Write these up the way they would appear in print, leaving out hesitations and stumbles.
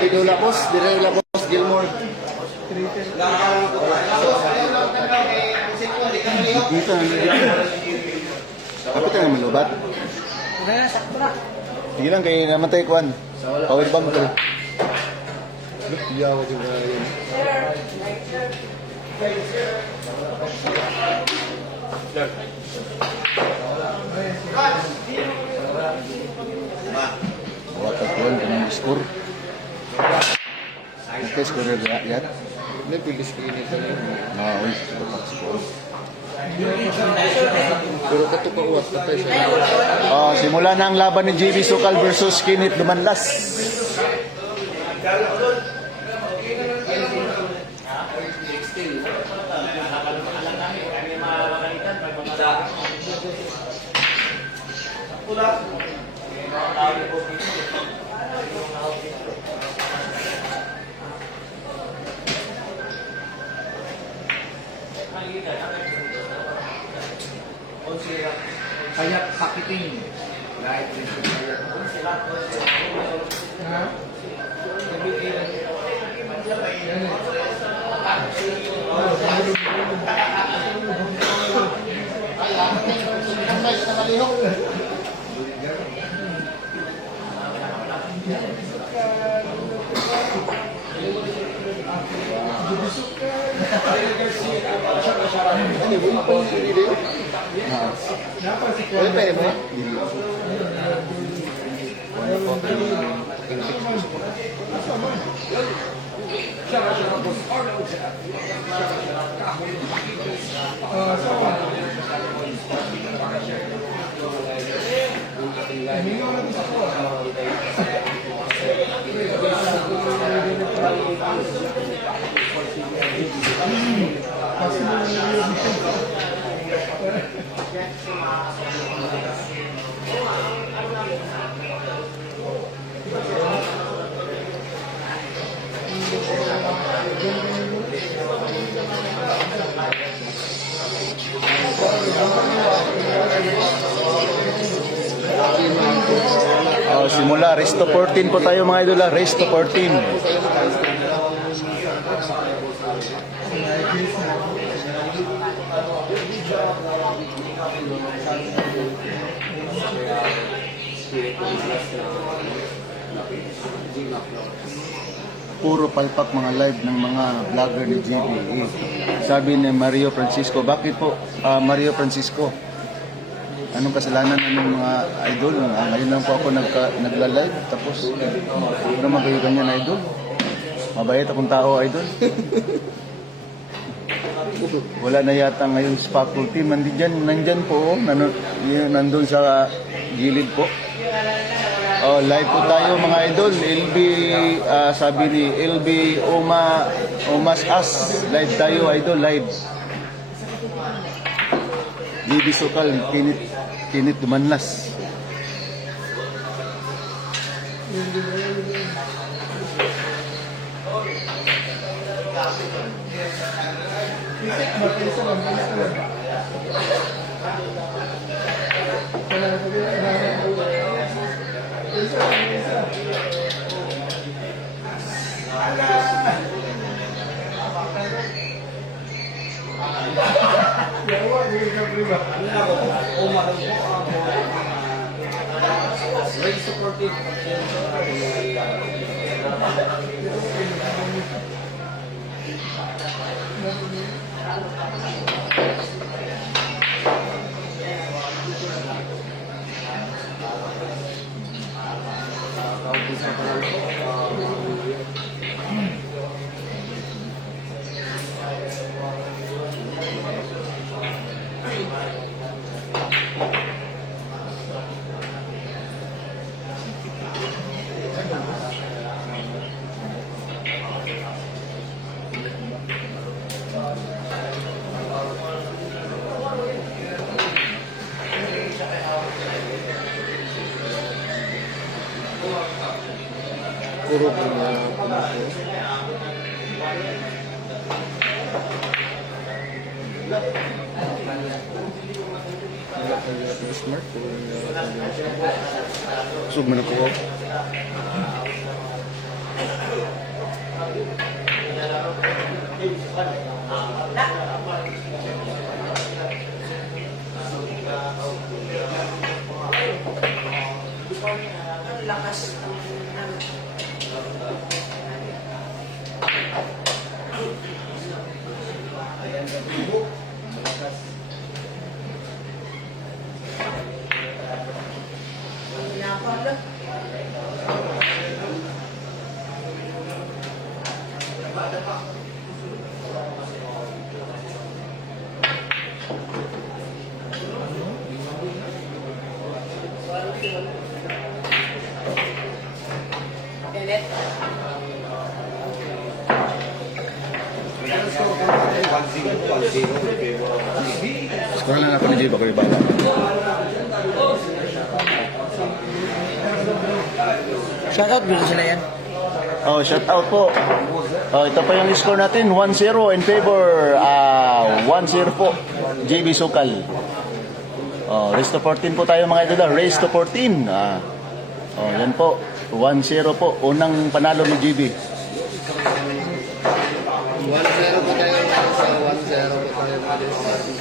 dito Lapos, dire Lapos Gilmore. Dito kapit na malubat. Sige lang kay namatay kuan. Power bank ko. Yawa juga yun. Watak kuan kena skor. Oke, skor ya. Ini pilih segini tadi. Nah, wis dapat skor. Pero katupa uwat patay siya. Simula na ang laban ni JB Sokal versus Kenneth Dumanlas. Kayak pakiting. Right. Simula, race to 14 po tayo mga idol, race to 14. Puro palpak mga live ng mga vlogger ni JBE. Sabi ni Mario Francisco, bakit po Mario Francisco? Anong kasalanan ng mga idol? Ngayon lang po ako nagla-live. Tapos, ano naman kayo ganyan, idol? Mabait akong tao, idol. Wala na yata ngayon sa faculty. Nandyan po, nandun sa gilid po. Live po tayo mga idol. LB, sabi ni LB Omas As. Live tayo, idol, live. JB Sokal, Kenneth Dumanlas. Very supportive. Puro punya pemasok. Smart. Sub mana ko? Ang lakas ng napala. Elet. Score lang ako ni JB ako ibaba. Shoutout dito sila yan. Oh, shout out po. Oh, ito pa yung score natin, 1-0 in favor. 1-0 po. JB Sukal. Oh, race to 14 po tayo mga idol. Race to 14. Oh, yan po. 1-0 po. Unang panalo ni JB. 1-0 po tayo sa 1-0 po tayo sa 1-0.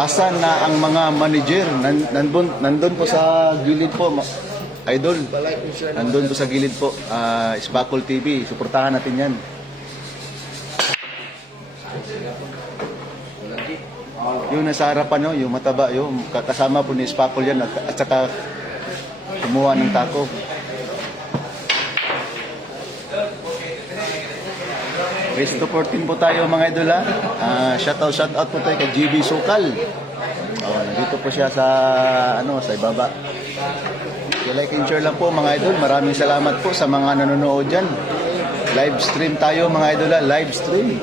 Asan na ang mga manager? Nandun po sa gilid po, idol. Nandun po sa gilid po. Spakol TV. Suportahan natin yan. Yung nasa harapan, no, yung mataba, yung kasama po ni Spakol yan at saka kumuha ng tako. Race to 14 po tayo mga idol ha. Shout out po tayo kay JB Sukal. Oh, nandito po siya sa sa ibaba. So, like and share lang po mga idol. Maraming salamat po sa mga nanonood diyan. Live stream tayo mga idol ha. Live stream.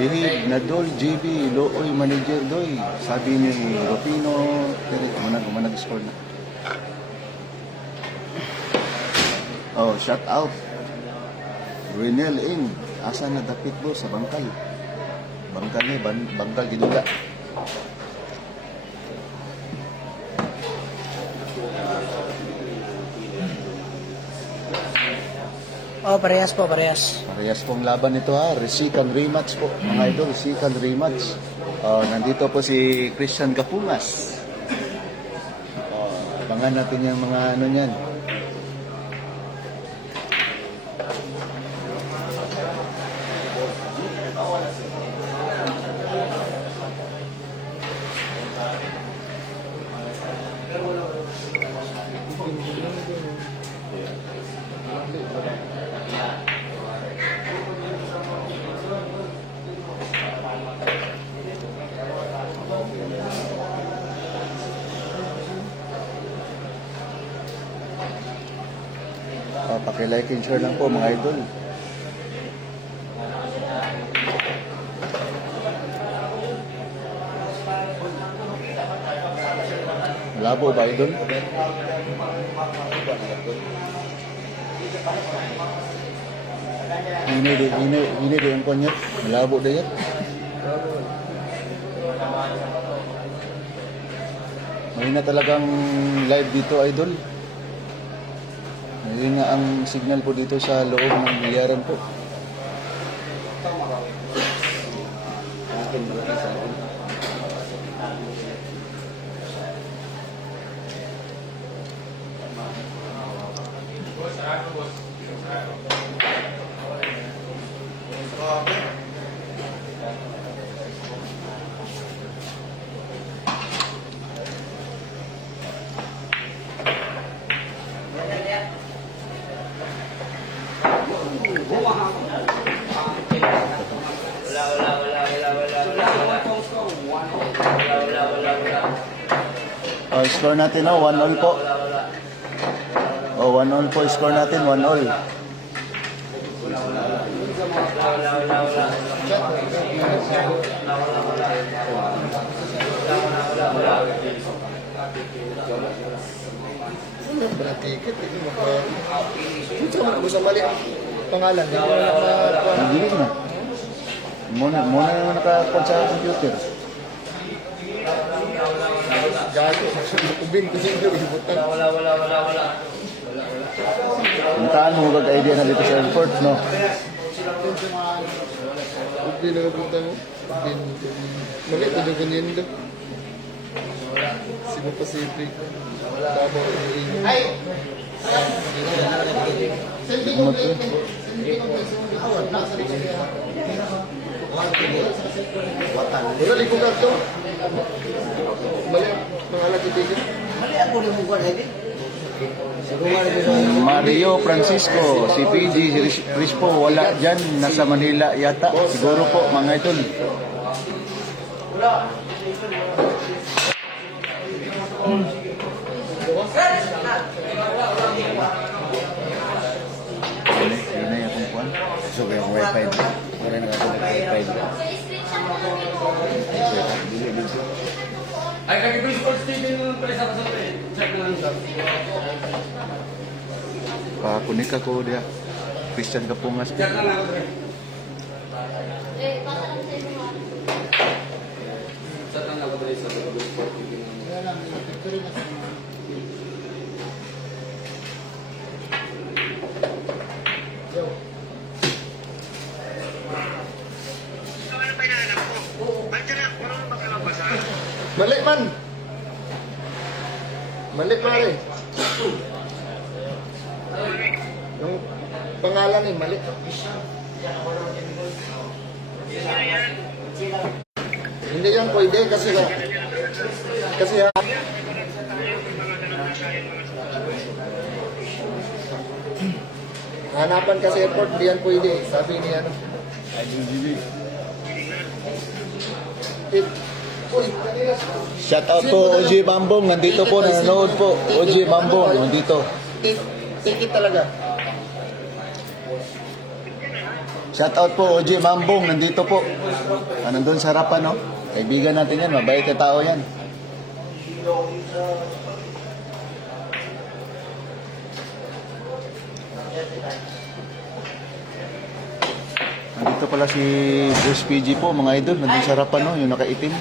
Dihig, Nadol, JB, Looy, Manager, Doy. Sabi ni Rufino, umanag-score na. Oh, shout out. Renel in. Asa na dapit mo sa bangkal? Bangkal ni, bangkal ginula. Oh, parehas po, parehas. Parehas pong laban ito ha. Second rematch po. Mga idol, second rematch. Nandito po si Christian Kapungas. Abangan natin yung mga niyan. Paki-like and share lang po mga idol. Malabo ba idol? Ini din ang kanya. Malabo din yan. Mahina talagang live dito idol. Ngayon nga ang signal po dito sa loob ng bilyaran po. Score natin 1-all po. 1-all po score natin, 1-all. Wala ba na ticket? Hindi maka... Kung saan mo sa mali ang pangalan, hindi mo na maka... Hindi na. Muna na nakakuha sa computer. Gago. Ubin ko siya yung ibutan. Puntaan mo mag-idea na dito sa airport, no? Ubin na ibutan mo. Ubin. Mali, ito na ganyan doon. Cebu Pacific. Davao. Ay! Lumot ko. Wala, likong karto. Mali, mga lagi-tigil. Mario Francisco, si PG, si Rispo, wala dyan. Nasa Manila yata. Siguro po, mga idol. Yun na yung kung So, kaya yung wifi mo. Wala na ako nag-wifi mo. Ay, kaki Sports TV yung presa ka sa check na lang sa. Pakunik ako dia. Christian Kapungas. Check na lang ako. Check na lang ako sa Sports TV. Mali man. Mali pare. Yung pangalan eh, mali. Hindi yan pwede kasi hanapan kasi airport, di yan pwede. Sabi ni ano. Shout out po OG Mambong, nandito po, nanonood po. OG Mambong, nandito. Ticket talaga. Shout out po OG Mambong, nandito po. Nandun sa harapan, no? Kaibigan natin yan, mabait na tao yan. Nandito pala si Bruce PG po, mga idol. Nandun sa harapan, no? Yung nakaitim.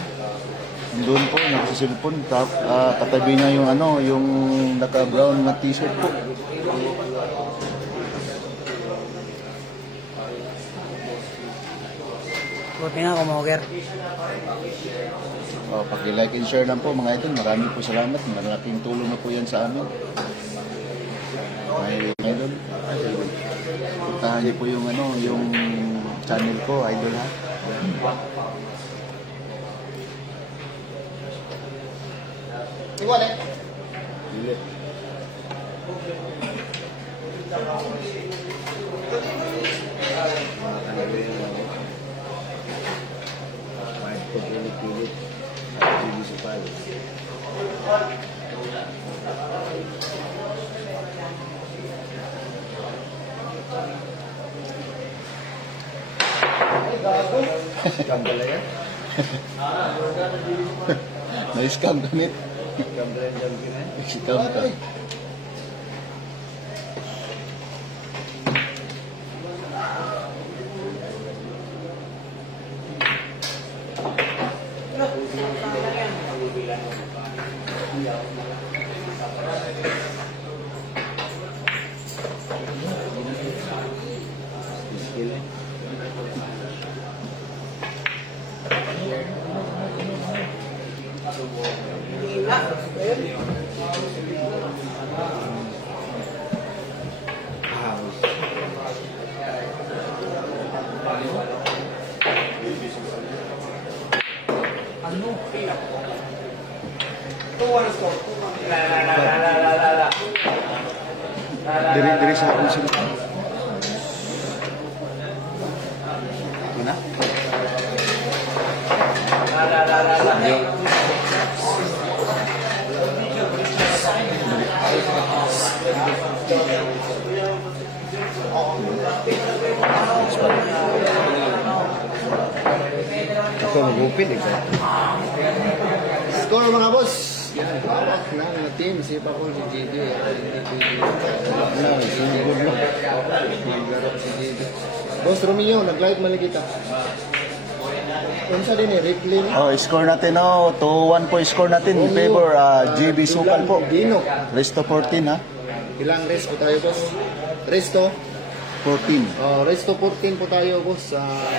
Nandun po, nakasasilpon. Katabi niya yung ano, yung naka-brown na t-shirt po. Buti nga, kumoker. Pag-like and share lang po mga idol. Marami po salamat. Malaking tulong na po yan sa amin. May idol. Puntahan niyo po yung ano, yung channel ko, idol ha. Igual eh. Kahit po pilit-pilit. Municipal. Skandala yan. Na-scam ganit. Skandala yan dyan kina. Scam ka. Diri sa akong sila. Ito na? Ako mag-upin eh. Score mga boss. yan. Hawak ng team. Si Pakol, si JD. Si JD. Boss Romeo, nag-live mali kita. Unsa din replay ni? Oh, score natin, 2-1 po score natin in favor GB Sukal po. Dino. Resto 14, ha? Ilang resto tayo, boss? Resto? 14. Resto 14 po tayo, boss.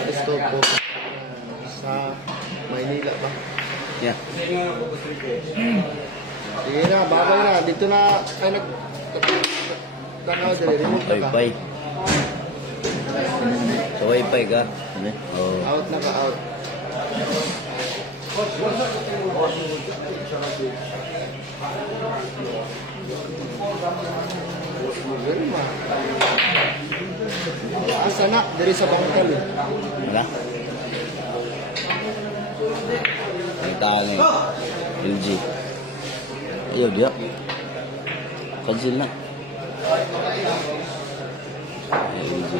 Resto po sa Maynila ba? Yeah. Sige na, bagay na. Dito na ay tanaw dali, remove na ka. Wi-Fi. Sa Wi-Fi ka? Okay. Oo. Out na ka, out. Gulma. Asa na, diri sa bangkal. Wala? Ang tangin. LG. Ayaw diya. Cancel na. LG.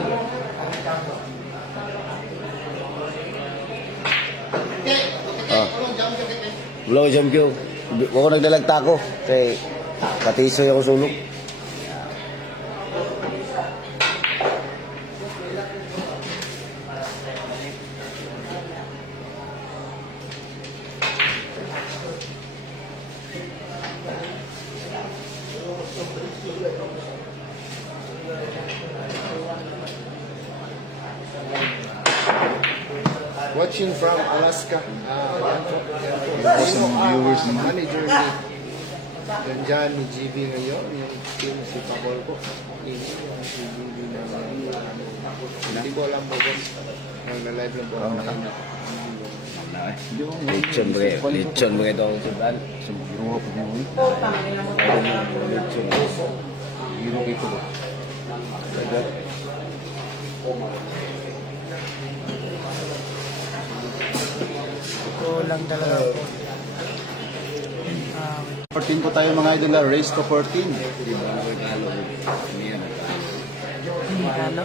Wala ko jump ko. Ako nagdalagta ko. Kay katisoy ako sulok. Watching from Alaska. Yan po. Sa mga viewers naman. Manager ni Ganjan ni GB ngayon. Yung team si Pakol po. Ini yung si GB na hindi ko alam po boss. Nag-live lang po. Lechon bre. Lechon bre ito ako sa Sumbiro po mo. Lechon. Hiro kito. Kulang talaga po. 14 po tayo mga idol, race to 14. Magkano?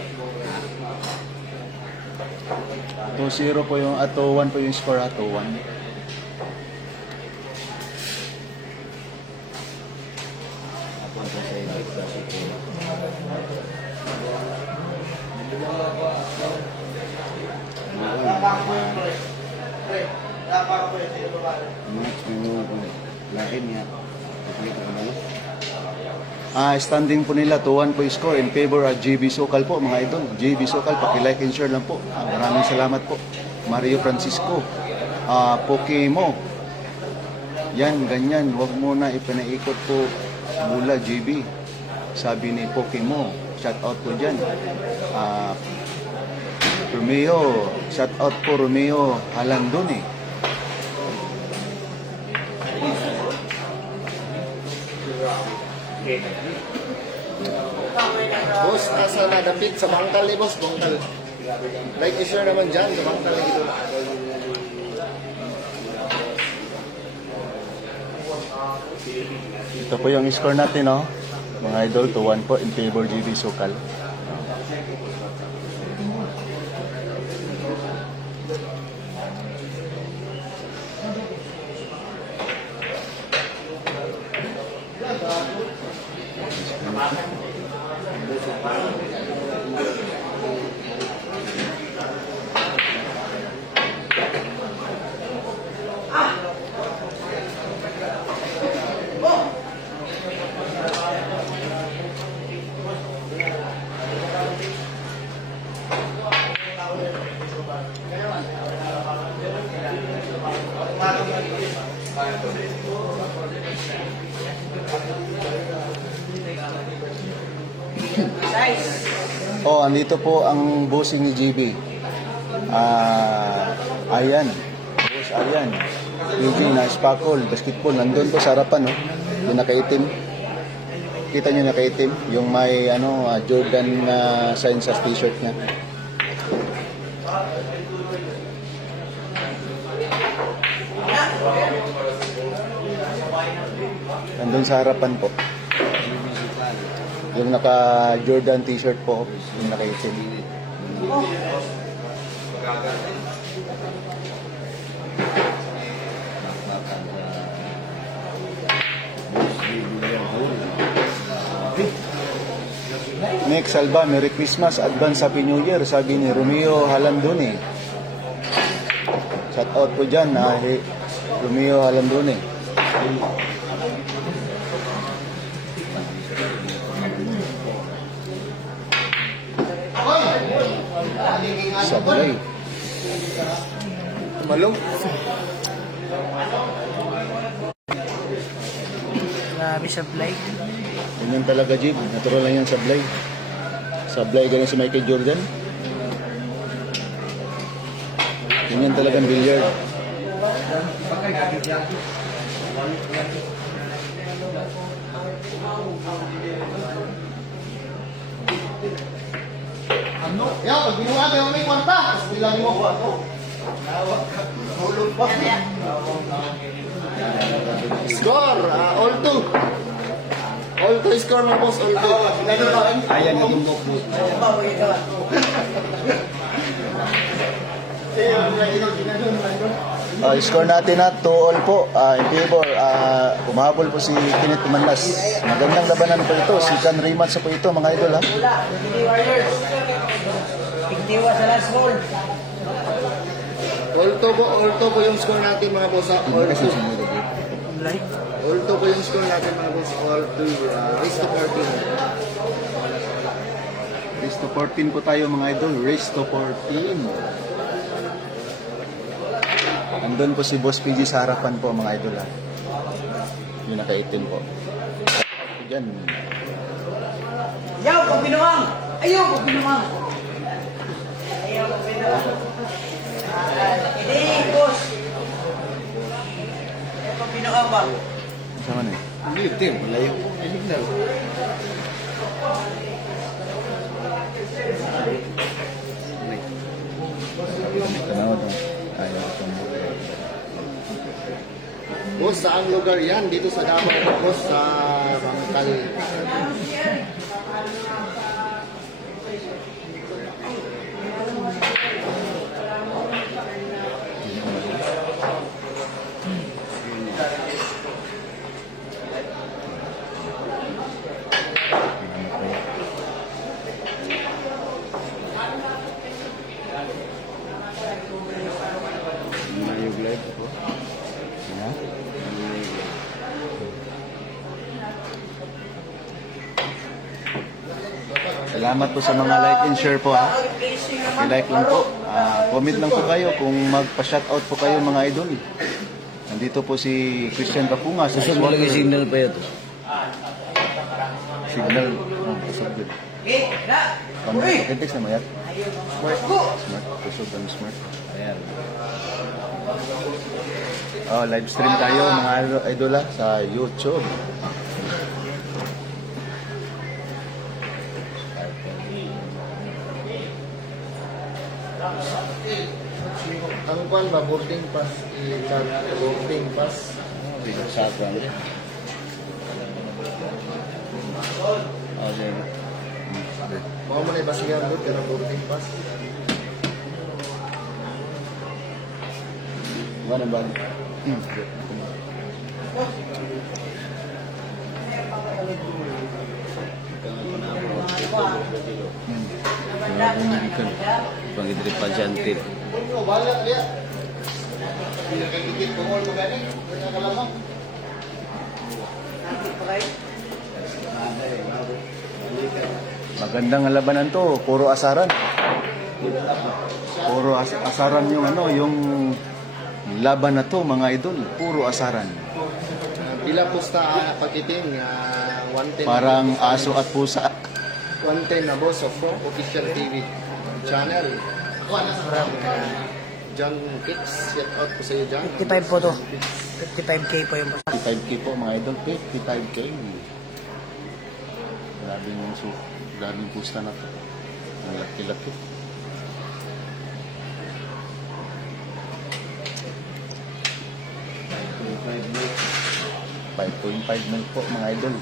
2-0 po yung, 2-1 po yung score, 2-1. Lakin niya. Standing po nila, 2-1 po yung score in favor of GB Sokal po mga idol. GB Sokal, paki-like and share lang po. Maraming salamat po. Mario Francisco, Pokemo. Yan, ganyan. Huwag mo na ipinaikot po mula GB. Sabi ni Pokemo, shout out po dyan. Romeo, shout out po Romeo Halandon eh. Boss, nasa nadapit sa bangkal ni boss. Bangkal. Like i-share naman dyan. Sa bangkal ni ito. Ito po yung score natin, mga idol, 2-1 po in favor GB Sokal. Andito po ang bossing ni GB. Ayan. Boss Ayan. Eugene na Spakol, basketball. Nandun po sa harapan, yung nakaitim. Kita nyo nakaitim? Yung may Jordan sign sa t-shirt niya. Nandun sa harapan po. Yung naka-Jordan t-shirt po, yung nakaitim. Nick Salva, Merry Christmas, Advance Happy New Year, sabi ni Romeo Halandone. Shout out po dyan, Romeo Halandone. Sablay. Malong. Grabe sa blight. Ganyan talaga, Jib. Natural lang yan, sablay. Sablay, ganyan si Michael Jordan. Ganyan talagang billiard. Ya, pag binuha kayo may kwarta, tapos bilang mo ako. Score, all two. All two score na boss, all two. Ayan yung buko. Score natin na 2-all po in favor. Umahabol po si Kenneth Manlas. Magandang labanan po ito. Second rematch po ito, mga idol, ha. Tigdiwa sa last goal. All two po yung score natin mga boss. All two. Blight. All two po yung score natin mga boss. All two. Race to 14. Race to 14 po tayo, mga idol. Race to 14. Andun po si Boss PG sa harapan po, mga idol, ha. Yung naka-18 po. Diyan. Ayaw, pag binuwang! Ayaw, pag binuwang! Ayaw, pag binuwang! Hindi, boss! Ayaw, pag binuwang ba? Sama na eh. Hindi, Tim. Malayo. Signal. Tanawa to. Ayaw ito. Boss, saan lugar yan? Dito sa Davao po, boss, sa Bangkal. Mayog live po. Yeah. Salamat po sa mga like and share po, ha. I-like lang po. Comment lang po kayo kung magpa-shoutout po kayo, mga idol. Nandito po si Christian Kapunga sa Gusto mo lagi signal pa ito. Signal. Kusog din. Eh, na! Pakintex na mayat. Smart ko! Smart. Kusog ang smart. Ayan. Live stream tayo, mga idol, ha, sa YouTube. Ang kwan ba, boarding pass, boarding pass. Pinagsakan. Okay. Mga mo na ibasihan doon, pero boarding pass. Ano ba? Pag-idripan siya ang tip. Balat dia. Pinakagigit bungol mo gani. Pinakalamang. Magandang labanan to, puro asaran. Puro asaran yung yung laban na to, mga idol, puro asaran. Pila posta pakiting 110. Parang aso at pusa. 110 na boss of official TV channel. John Kicks, shout out po sa iyo, John. 55 po to. 55K po yung 55K po, mga idol, 55K. Grabing pusta na to. Ang laki-laki. 5.5 mil po, mga idol.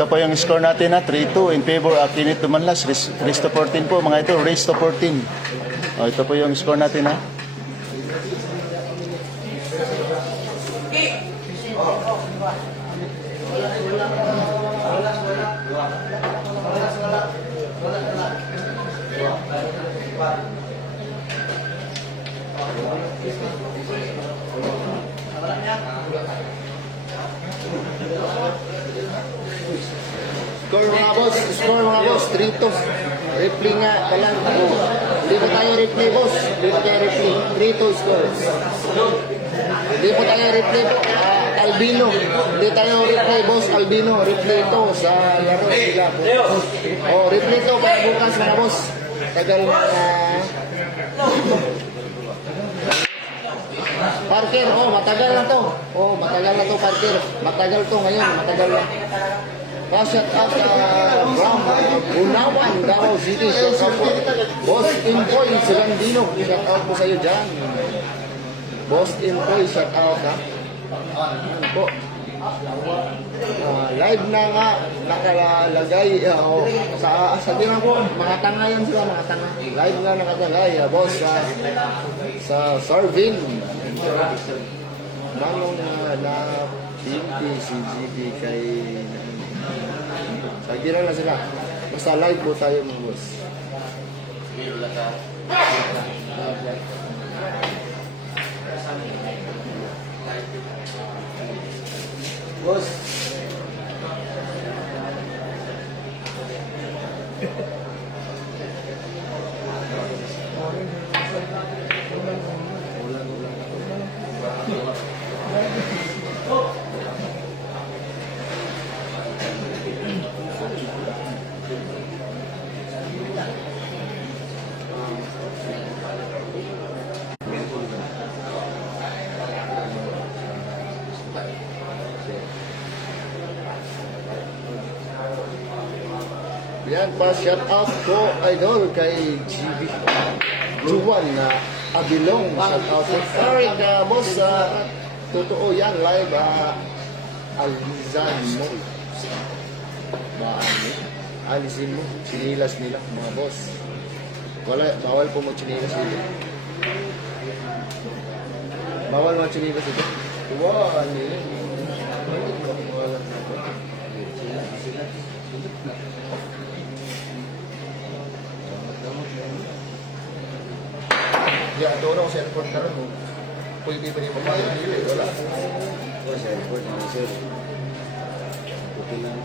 Ito po yung score natin na 3-2 in favor Akinit Dumanlas. Race to 14 po mga ito, race to 14. Ito po yung score natin ha. boss, score mga boss, 3-2. Replay nga pala. Oh. Hindi po tayo replay, boss. Hindi po tayo replay. 3-2 score. Hindi po tayo replay po. Albino. Hindi tayo replay, boss. Albino. Replay to sa laro nila po. Oh, replay to para bukas mga boss. Tagal Parker, oh, matagal na to. Oh, matagal na to, Parker. Matagal to ngayon, matagal na. Shout out from Bunawan, Davao City. Shout out po. Boss Infoy, Sulandino. Shout out po sa iyo dyan. Boss Infoy, shout out ha. Ano po. Live na nga nakalagay sa tingnan ko, mga tanga yan sila, mga tanga. Live na nakalagay, boss, sa Sarvin. Manong na pinti si GB kay sa gira na sila. Basta live po tayo mga boss. Boss. Yan pa, shout out ko idol kay GB Juan na Abilong. Shout out po. Sorry boss, totoo yan, live Alizan mo. Alisin mo, chinilas nila mga boss. Bawal po mo chinilas nila. Bawal mo chinilas ito. Wow, ya, doon ako sa airport karon mo. Pwede ba niyo papayag? Wala. Ako sa airport na sir. Okay lang.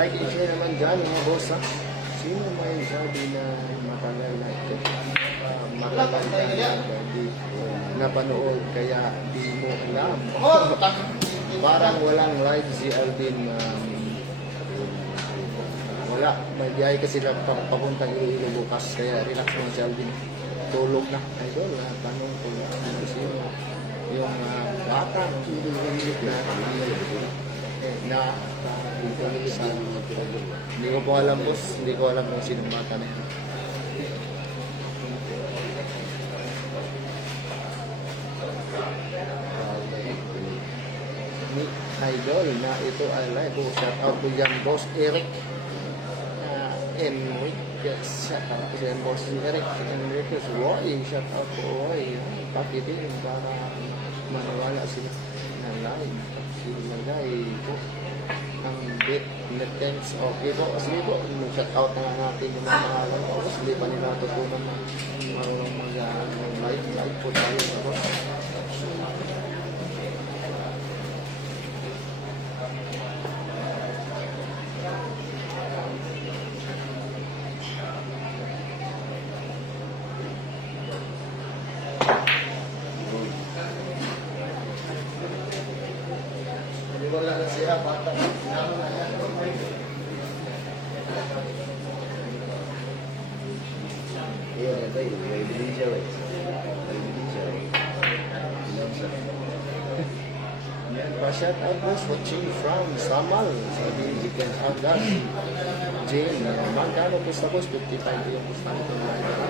Like and share naman dyan mga boss ha. Sino may sabi na matagal na ito? Matagal na hindi napanood kaya di mo alam. Parang walang live si Alvin. Wala. May biyahe kasi lang papuntang Iloilo bukas. Kaya relax naman si Alvin. Tulog na. Idol, tanong ko na sino yung bata ng hilig na hindi ko po alam boss, hindi ko alam kung sinong bata na yan. Ni idol na ito ay live. Shout out po yan boss Eric Enriquez. Shout out po yan boss Eric Enriquez. Roy, shout out po Roy. Pakitin para maniwala sila na live. Silagay po ang bit na thanks. Okay po, sige po, shout out na natin yung mga pangalan ko. Hindi pa nila tutunan na marunong mag-live po tayo. Wala na siya, bata. Iya, ito yung may ebidensya eh. May ebidensya eh. Ilang sa... Yan, shout out boss, watching from Samal. Sabi, you can have that. Jane, magkano pusta boss? 55 yung pusta nito.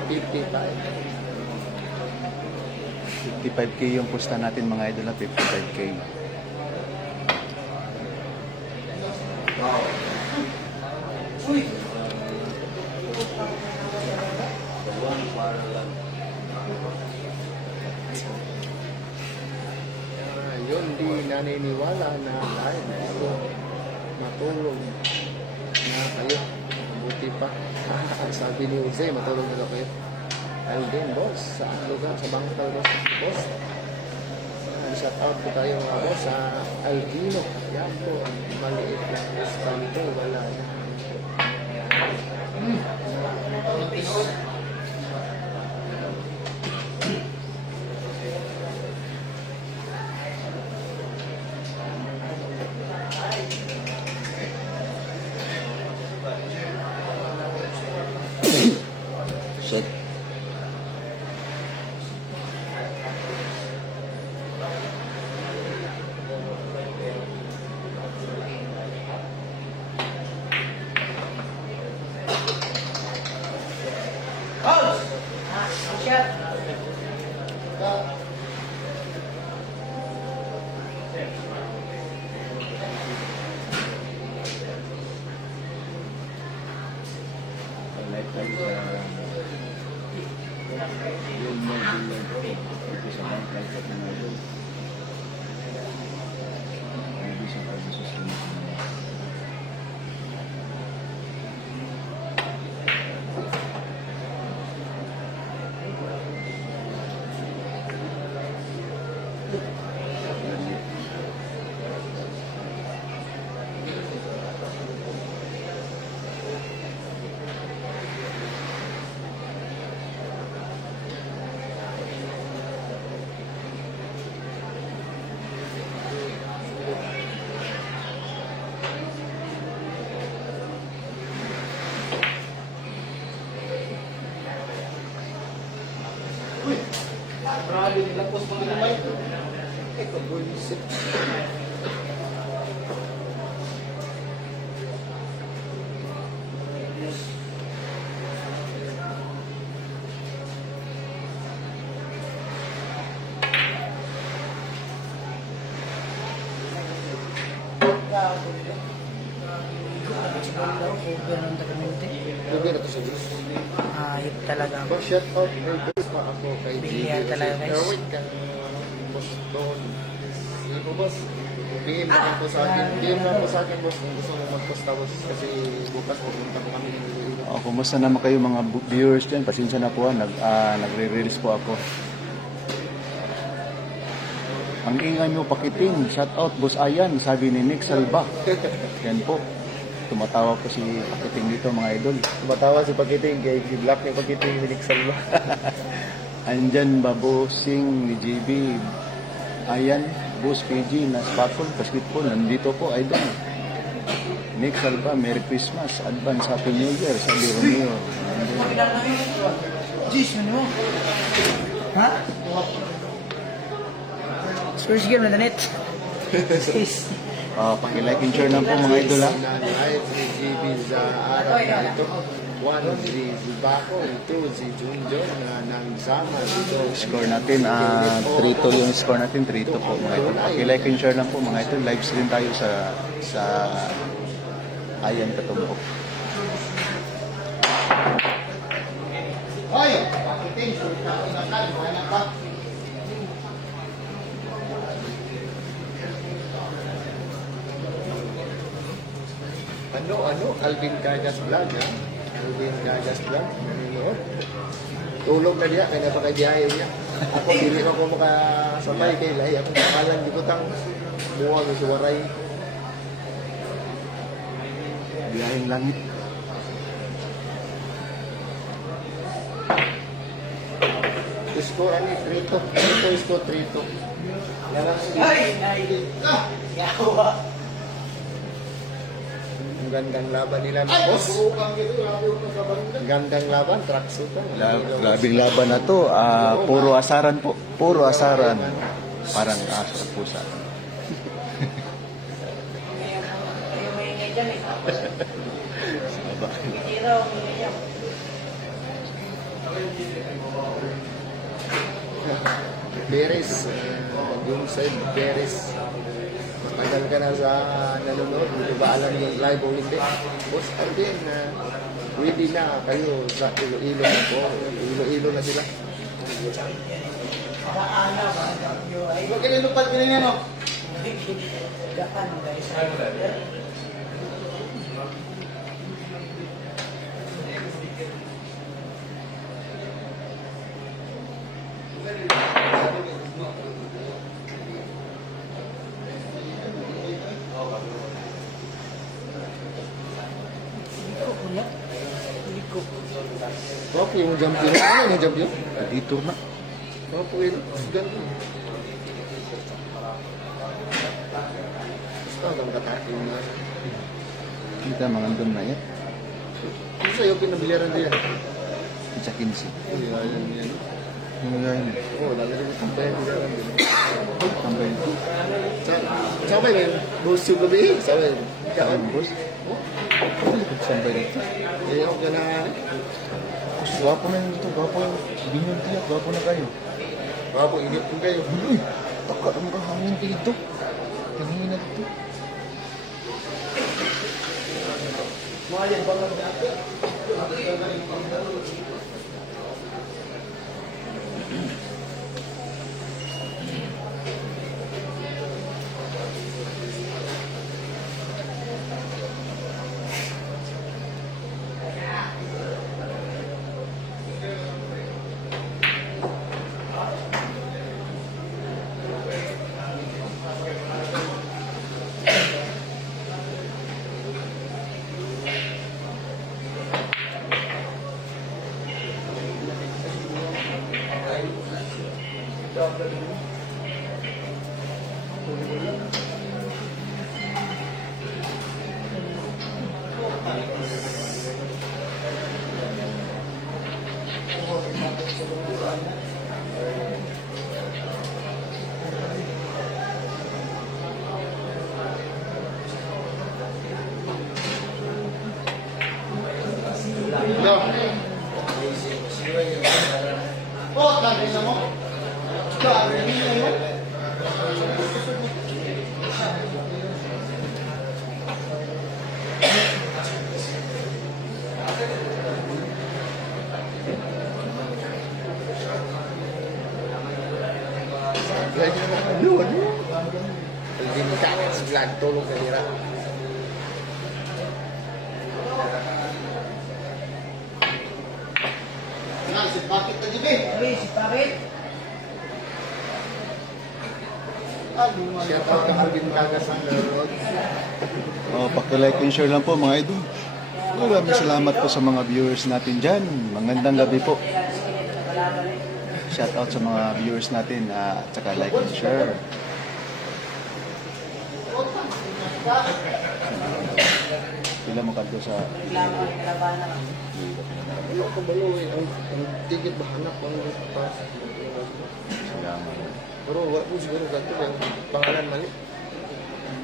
55. 55K yung pusta natin mga idol na 55K. Yun, di naniniwala na dahil ito matulog na kayo. Mabuti pa. Sabi ni Jose, matulog na daw kayo. Alden, boss. Saan lugar? Sa Bangkal, boss. Shout out po tayo mga boss sa Albino. Yan po. Maliit lang. Espanto. Wala na. Shit. Coach! Shot! Yung mga ito sa bank life at mga idol. Maybe sa pag susunod na. Grabe nila post mga naman. Ito, bullshit. Ganun tagaminte. Lubi na to sa Diyos. Ayop talaga. Boss, shout out kay Diyos pa ako kay Bihira talaga, guys. Erwin kang Boston. Sige po, boss. PM na po sa akin. PM na po sa akin, boss. Kung gusto mo mag-posta, boss. Kasi bukas pupunta po kami ng Iloilo. Kumusta naman kayo mga viewers dyan? Pasensya na po, nagre-release po ako. Ang ingay mo pakiting, shout out boss Ayan, sabi ni Nick Salva. Yan po. Tumatawa po si Pakiting dito mga idol. Tumatawa si Pakiting kay Black ni Pakiting ni Nick Salva. Andyan babosing ni JB. Ayan, boss PG na sparkle, basketball. Nandito po idol. Nick Salva, Merry Christmas. Advance Happy New Year, sabi Romeo. Jeez, ano mo? Ha? Spurs game na net. Jeez. Paki-like and share lang po mga idol ha. Live ni JB sa araw na ito. 1 si Zibaco, 2 si Junjun na nagsama dito. Score natin, 3-2 yung score natin, 3-2 po mga idol. Paki-like and share lang po mga idol. Live stream tayo sa Ayan Katumbok. Hoy! Pakiting, sulta ko na tayo. Wala pa. Ano? Alvin Cargas Vlog, ha? Alvin Cargas Vlog, nanonood. Tulog na diya, kaya pa kay biyahe niya. Ako, hindi ko makasabay kay Lai. Ako, nakalang di ko tang buwag sa waray. Biyahing langit. Score, ano, 3-2. Ito, score 3-2. Yan ang speed. Ay! Yawa! Ang gandang laban nila ng boss. Ang gandang laban, tracksuit. Grabing laban na to. Puro asaran po. Puro asaran. Parang aso at pusa. Hindi raw umiiyak. Beres, yung side Beres. Matagal ka na sa nanonood, hindi ba alam yung live o hindi? Boss Alvin, ready na kayo sa Iloilo na po. Iloilo na sila. Huwag kinilupad ko rin yan, no? Gaan, guys. Okay, yung champion. Ano yung champion? Dito na. Opo, yun. Ganun. Basta ang katakin na. Kita mga doon na yan. Ano sa'yo pinabiliran din yan? Sa 15. Uy, ayun yan. Yung ngayon. Oo, lagi rin yung tampayan biliran din. Tambayin ko. Sabay na yung boss yung gabi. Sabay. Saan, boss? Sambay dito. Eh, ako ka na. Gwapo na yun dito. Gwapo yung binyon tiyak. Gwapo na kayo. Bago, inip ko kayo. Uy! Taka naman ka hangin dito. Hangin na dito. No. Oh, dami na mo. Dami na mo. Ano? Hindi mo kakit si Vlad. Tulong ka nila. Bakit ka dibi? Uy, si Parit. Shout out ka Alvin Cagas ang nanonood. Oh, paki-like and share lang po mga idol. Maraming salamat po sa mga viewers natin dyan. Magandang gabi po. Shout out sa mga viewers natin at saka like and share. Pila mo kadto sa Reklamo ang kalabanan. Ano ka ba yun? Ang tigit ba hanap ang pa? Salamat. Pero wala po siguro ganito yung pangalan mali.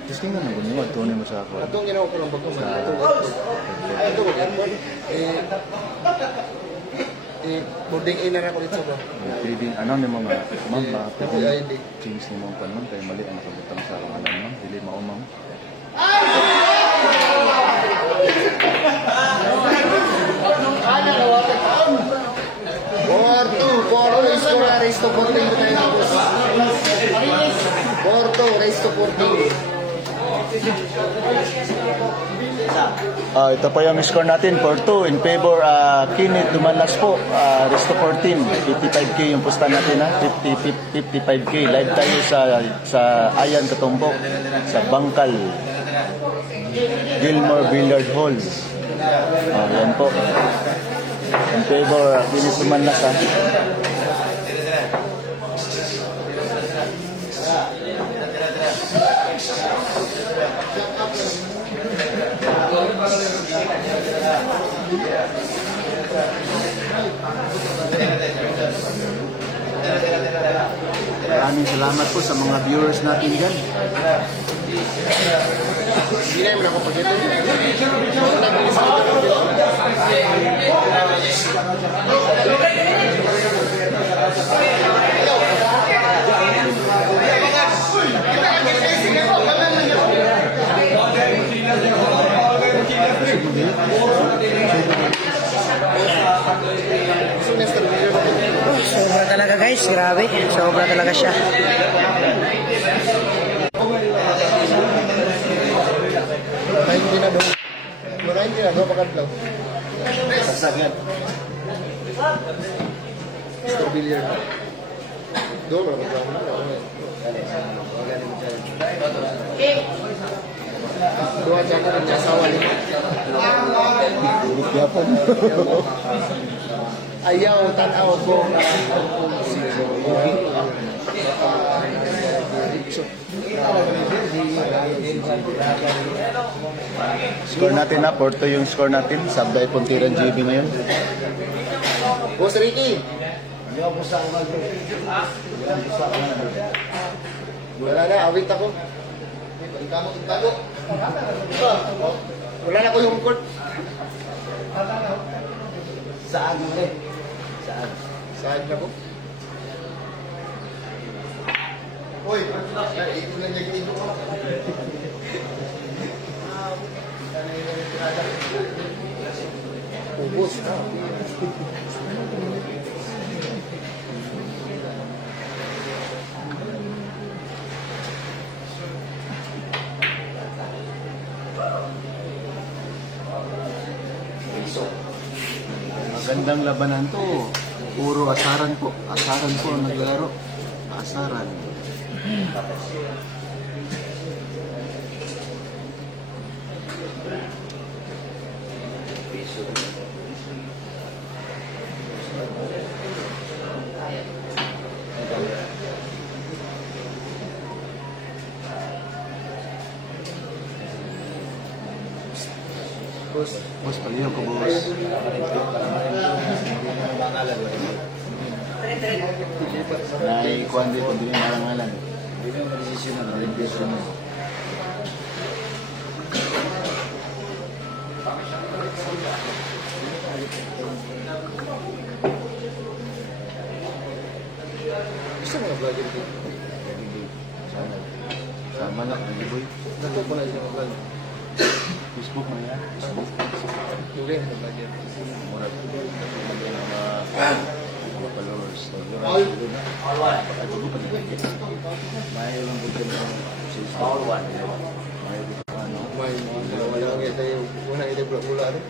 Just tingnan mo mo tunin mo sa ako. Atong ginawa ko lang bago man. Ito ko. Boarding in na ako dito ba? Pwedeng ano ni mo nga ma'am ba ID. pwedeng change ni mo kan ma'am kay mali ang nakabutang sa akong alam ma'am dili mao ma'am. Porto, race to 14 tayo boss. Porto, race to 14. Ito po yung score natin, 4-2 in favor Kenneth Dumalas po, Resto 14, 55k yung pusta natin ha, 55k. Live tayo sa Ayan Katumbok, sa Bangkal, Gilmore Billiard Hall. Yan po. In favor Kenneth Dumalas ha. Maraming salamat po sa mga viewers natin dyan. Hindi na yung ako pag-ito. Sobra talaga guys, grabe. Sobra talaga siya. Ay, hindi na doon. Wala hindi na doon pagkadlaw. Sasagyan. Mr. Billiard. Doon, wala pagkadlaw. Doon siya ko ng asawa niya. Ayaw, tanaw ko. Score natin na, 4-2 yung score natin. Sabday Puntiran GB ngayon. Boss Ricky. Wala na, awit ako. Wala na ko yung court. Saan mo rin? Saan? Saan na ko? Uy, ito na niya ito ko. Ubus na. Magandang labanan to. Puro asaran po. Asaran po ang naglalaro. Asaran. Boss, paliyo ko, boss. Naikuhan din kung di yung marangalan. Hindi mo madesisyon na desisyon mo. Gusto mo na vlogger dito? Sama na, boy. Nato ko na isang vlog. Facebook mo yan. Yung rin na vlogger. Murag. Mga followers. Ay, bago pa din. Mayo lang po dyan ang sales. All one. May ano. May wala nga tayo. Wala nga tayo bula rin.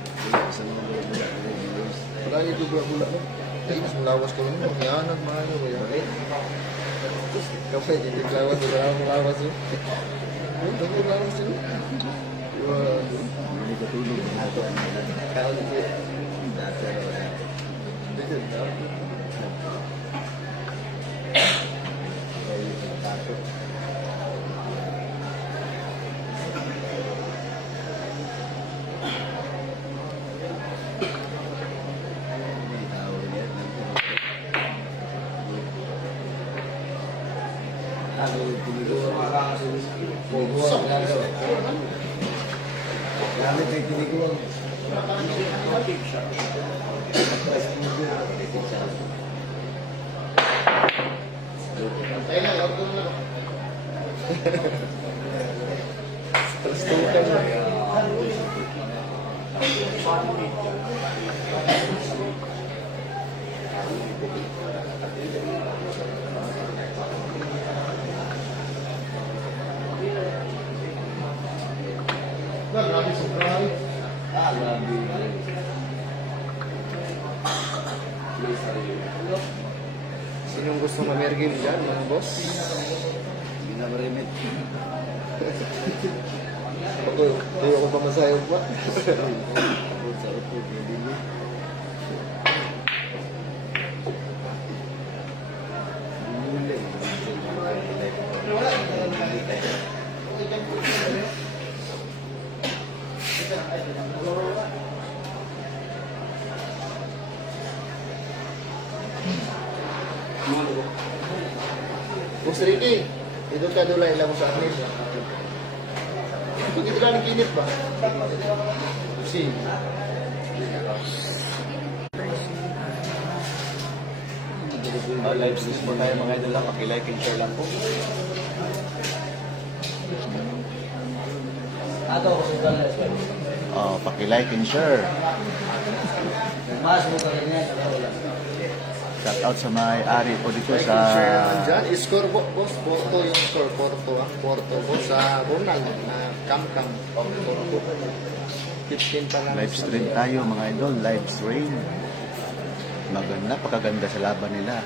Sa mga viewers. Wala nga tayo bula rin. Tayo mas mulawas ko lang. Yanag maayo ba yan? Kapag hindi lawas, wala akong lawas yun. Hindi ko lawas yun. Hindi katulog ng ato ang mga Kaya hindi. dati. Hindi ko na. Gamit ay tiniguan. Terstukan mo. Sinong gusto mamergim dyan, mga boss? Hindi na marimit. Ako, hindi ako pamasayaw pa. Ako sa upo, hindi mo. Boss Ricky, dito ka doon lang ilang mo sa amin. Pag ito lang kinit ba? Si. Live stream po tayo mga idol lang. Paki-like and share lang po. Paki-like and share. Shout out sa may-ari po dito Like sa and share naman dyan. I-score po, boss. Porto yung score. Porto ah. Porto po sa Ronald na Kamkam. Porto. 15 pa lang. live stream tayo mga idol. Live stream. Maganda, napakaganda sa laban nila.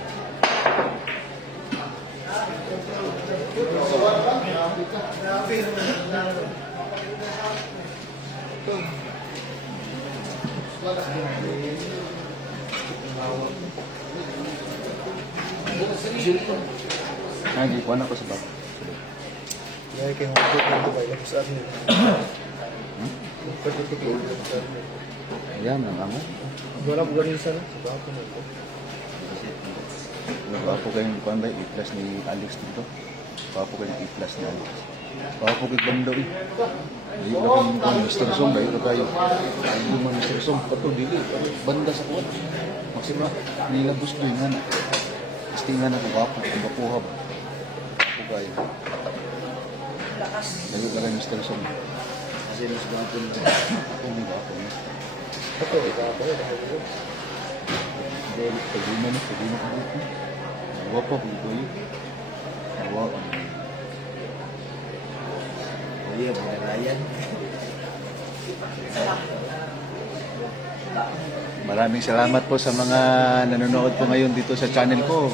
Ay, di ko na ko sa baba. Kaya kayo mga ito ba ilang sa amin. Ayan, ang amo. Wala po galing sana. Sa bako na po. Papo kayong panday, i-plus ni Alex dito. Papo kayong i-plus ni Alex. Papo kayong bando eh. Hindi na kayong Mr. Song, kayo na kayo. Hindi man Mr. Song, pato dili. Banda sa kuwan. Maksima, nilabos ko yung hana. Istingan ako papo, kung bapuhab. Papo kayo. Layo na kayo Mr. Song. Kasi mas bapo na. Ako may bapo na. Ito, bako na. Dahil pag-iman na ako dito. Nawa pa, bugoy. Nawa pa. Iya, pagkalayan. Maraming salamat po sa mga nanonood po ngayon dito sa channel ko.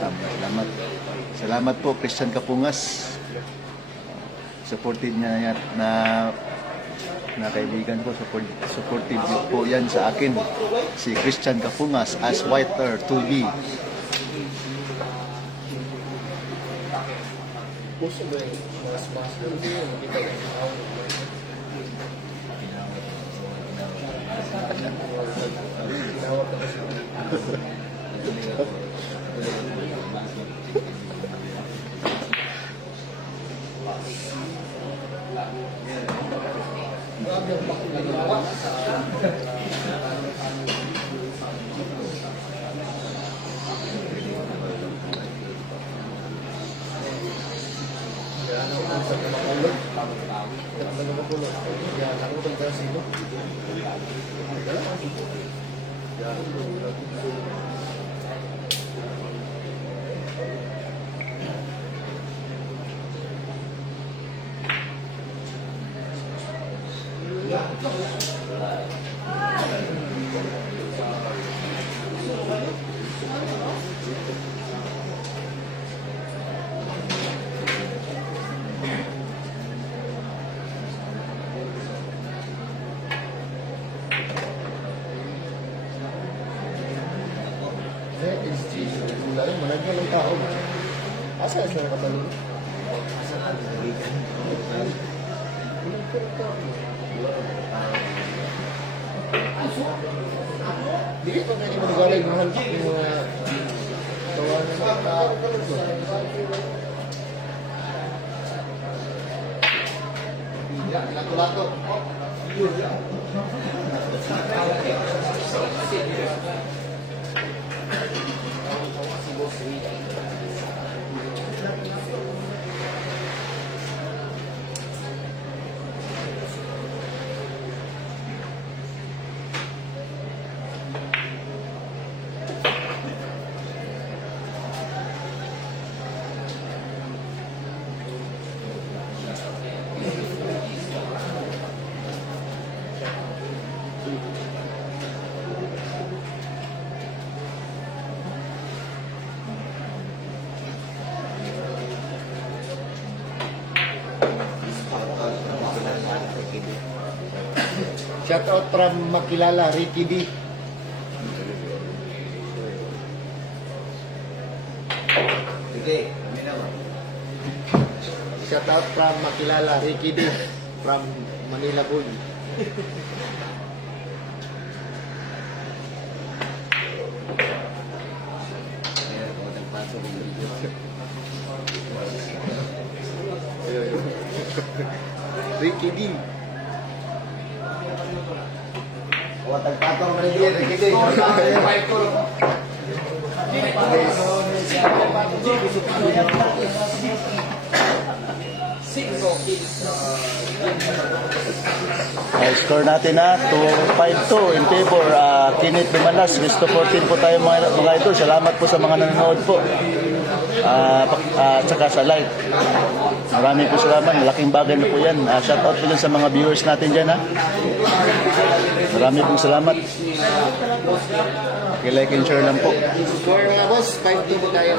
Salamat. Salamat po, Christian Kapungas. Supported niya na kaibigan ko, supportive po yan sa akin. Si Christian Kapungas as Whiter 2B. Boss, mas lang din. Kita lang. Tinawag na siya. Managyan ng tao. Asa siya nakabalik? Dili pa pwede manigalay ng hantak ng mga tawanan ng tao. Lato-lato. Shout out from Makilala, Ricky B. Okay, kami naman. Shout out from Makilala, Ricky D. From Manila Boy. Ricky D. Watag-patong pa rin Ricky D. Score natin na 2-5-2 in favor Kenneth Dumalas. Gusto 14 po tayo mga idol. Salamat po sa mga nanonood po. Tsaka sa like. Maraming po salamat. Malaking bagay na po yan. Shout out po dyan sa mga viewers natin dyan ha. Maraming pong salamat. Like and share lang po. Score mga boss, 5-2 po tayo.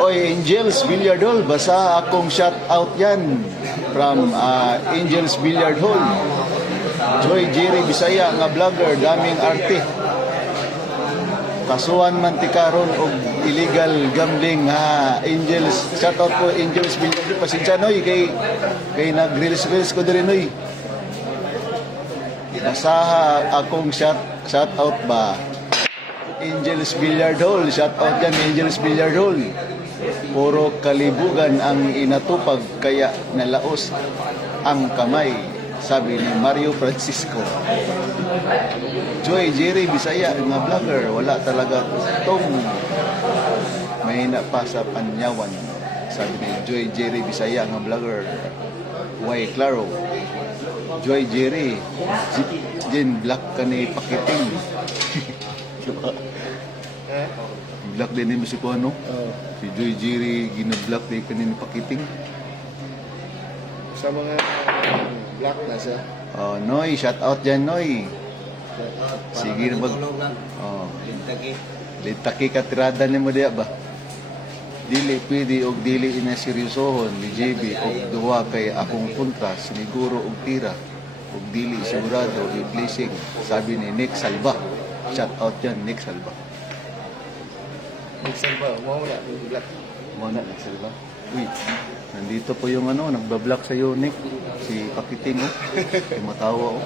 Oy, Angels Billiard Hall. Basta akong shout out yan. From Angels Billiard Hall. Joy Jerry Bisaya nga vlogger. Daming arte. Kasuhan man ti karon og illegal gambling ha. Angels, shout out po Angels Billiard Hall. Pasensya noy kay nag-reels ko diri noy. Basta akong shout out ba. Angels Billiard Hall, shout out yan Angels Billiard Hall. Puro kalibugan ang inatupag kaya nalaos ang kamay, sabi ni Mario Francisco. Joy Jerry Bisaya nga vlogger, wala talaga tong mahina pa sa panyawan, sabi ni Joy Jerry Bisaya nga vlogger. Why Claro, Joy Jerry Jin Black ka ni Pakiting. Black din mo si Kuano. Si Joy Jerry gina-black din kanina Pakiting. Sa mga black na siya. Oh, Noy, shout out dyan, Noy. Sige na mag... Oh, litaki ka tirada ni mo diya ba? Dili pwede og dili ina seryosohon ni JB og duwa kay akong punta siniguro og tira og dili sigurado i-blessing, sabi ni Nick Salva. Shout out dyan, Nick Salva. Mixer ba? Mawala yung black. Muna, Nick Salva. Uy, nandito po yung nagbablock sa iyo, Nick. Si Pakiting, oh. Tumatawa, oh.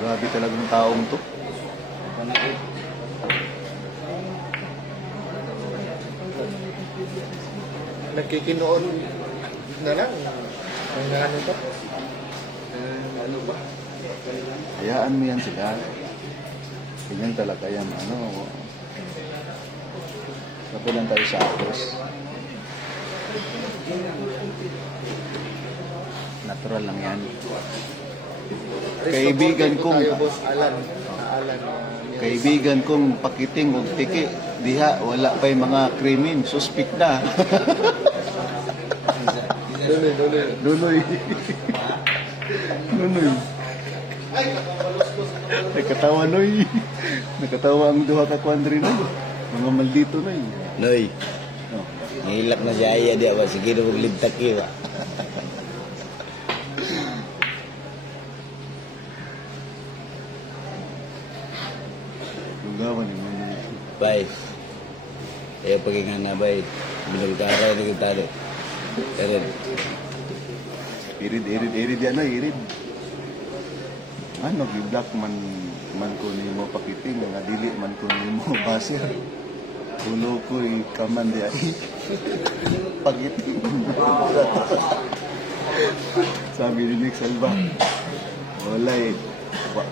Grabe talagang taong to. Nagkikinoon na lang. Ang ano to? Ano ba? Hayaan mo yan sila. Ganyan talaga yan, Sabi lang tayo sa Agos. Natural lang yan. Kaibigan kong Boss Alan. Alan. kaibigan kong Pakiting og tiki, diha wala pa'y mga krimen, suspect na. Nunoy. Nunoy. Nakatawa noy. Nakatawa ang duha ka kwandri noy. Mga maldito noy. Noy, No. nihilak na si Aya di ba? Sige na maglibtak ba? Lugawan ni mo. Bay. Ayaw pagkingan na bay. Binagkaray na kita rin. Pero, Irid yan noy, irid. Gi-black man ko ni mo Pakiting, nga dili man ko ni mo basir. Ulo ko'y kaman di ay. Pakiting. Sabi ni Nick Salva, walay,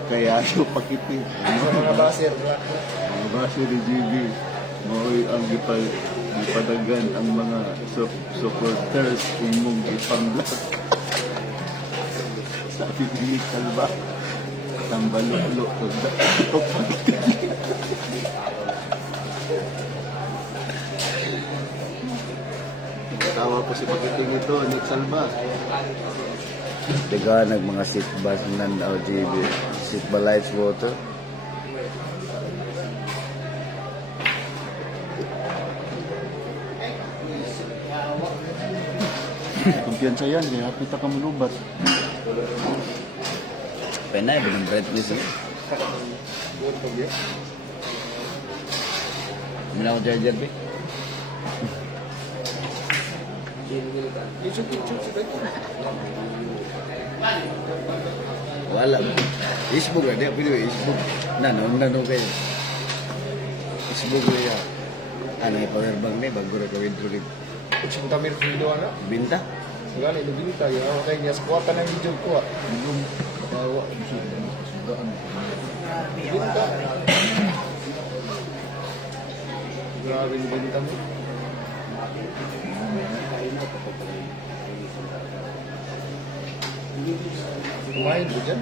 kaya aso Pakiting. Mga basir. Mga basir ni GB, maoy ang gipadagan ang mga supporters imong ipang-black. Sabi ni Nick Salva, tambalok-lok o Pakiting. Tawa po si Pakiting ito, Nick Salva. Daganag mga seat bus ng OGB. Seat ba lights water? Kumpiyansa yan, kaya kita ka malubat. Penay, binang brightness. Muna ko charger, be. Wala. Facebook lah dia pilih Facebook. Nano kayo. Facebook ya. Ano yung powerbang ni bago na gawin tuloy. Kung kami rin video na. Binta. Wala na, binita. Yung ako kayo niya, squat na yung video ko. Bawa. Binta. Grabe yung binta mo. Kumain ko dyan.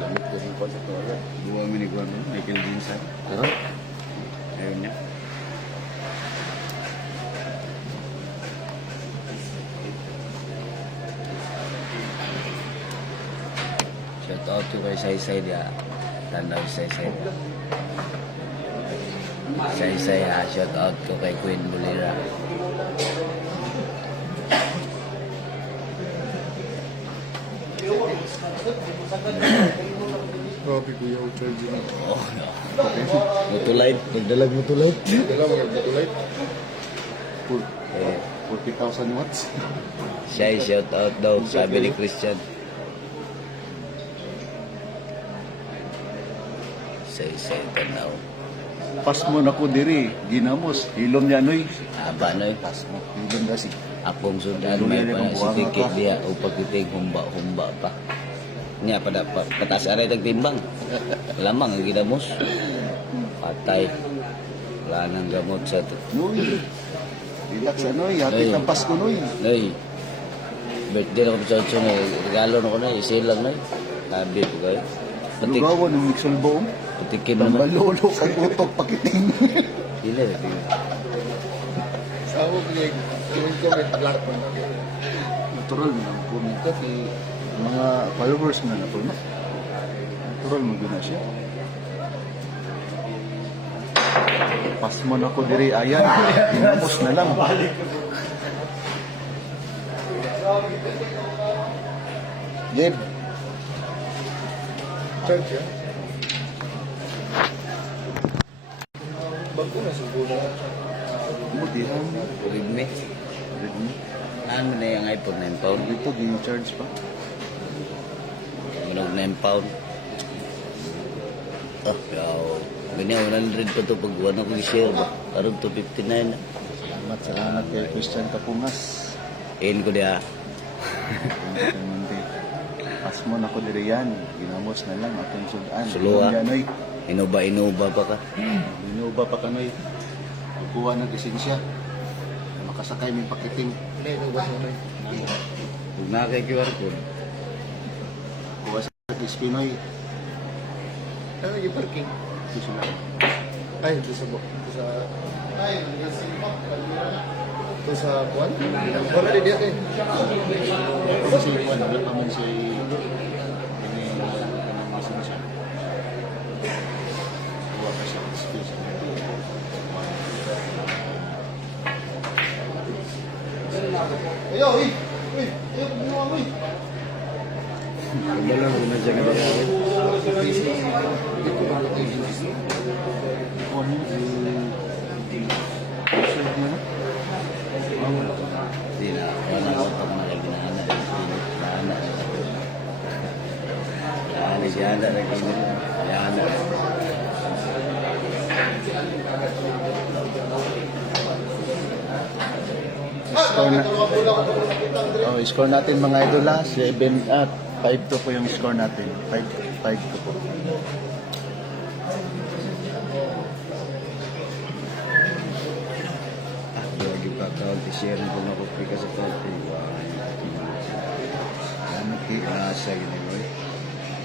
Damit ko rin po sa toilet. Dua minit ko ano, Michael Vincent. Pero, ayun niya. Shout out to kay Saysay dia. Tanda ko Saysay dia. Saysay ha, shout out ko kay Queen Bulira. Grabe ko yung charge na. Oh, no. Mutulay, nagdalag mutulay. Dala mga butulay. Eh, 40,000 watts. siya ay shout out daw, sabi ni Christian. Saysay tanaw. Pas mo na ko diri, ginamos. Hilom niya noy. Aba no, Pas mo. Hilom na si. akong sudan Dulo may na pa yung si buwang Tiki ka. dia upag titig humba pa. Nya pada patas aray tagtimbang. Lamang ang ginamos. Patay. Wala nang gamot sa Noy. Relax anoy, hapit Ay. ng Pasko noy. Nay. Birthday na ko sa Choncho na regalo na ko na isilang na. Sabi ko kayo. Lugawan ng Mixolbo. Patikin naman. Tambalolo kag utok pakiting. Dili. Sa ako kaya yung comment black mo na. Natural na ang kumita kay mga followers na na po no. Natural mo gina siya. Pas mo na ko diri ayan. Ginamos na lang. Jeb, Charge yan. Bago na siguro. butihan. Redmi. Redmi. Ano na yung iPhone 9 pound? Dito gi-charge pa. Minog 9 pound. Ah, yaw. Ganyan, 100 pa ito pag wala ko i-share ba? Parang 259 na. Salamat kay Christian Kapungas. Iin ko diya. Pas mo na ko diri yan. Ginamos na lang atong sudan. Suluha. Yan, oy. Inuba pa ka. Inuba pa kanoy. Kukuha ng lisensya. Makasakay may pakiting. Hindi, ito ba siya na? Huwag na kay QR code. Kuha sa Espinoy. Ano yung parking? Ito sila. Ay, ito sa... Ito sa kuwan? Wala din yan eh. Kasi wala pa man siya lisensya. Kuha pa siya. Excuse me. Ayo, uy! Uy! Ayo, bunuha mo, uy! Wala lang na dyan na Hindi na. Wala ko pag nakikinahan na. Nana. Nana siya na. Nana. Score na. Oh, score natin mga idol ha. 7 at 5-2 po yung score natin. 5-2 po. Lagi pa ka. I-share ko na ko pika sa party. Salamat kay Nasa gini boy.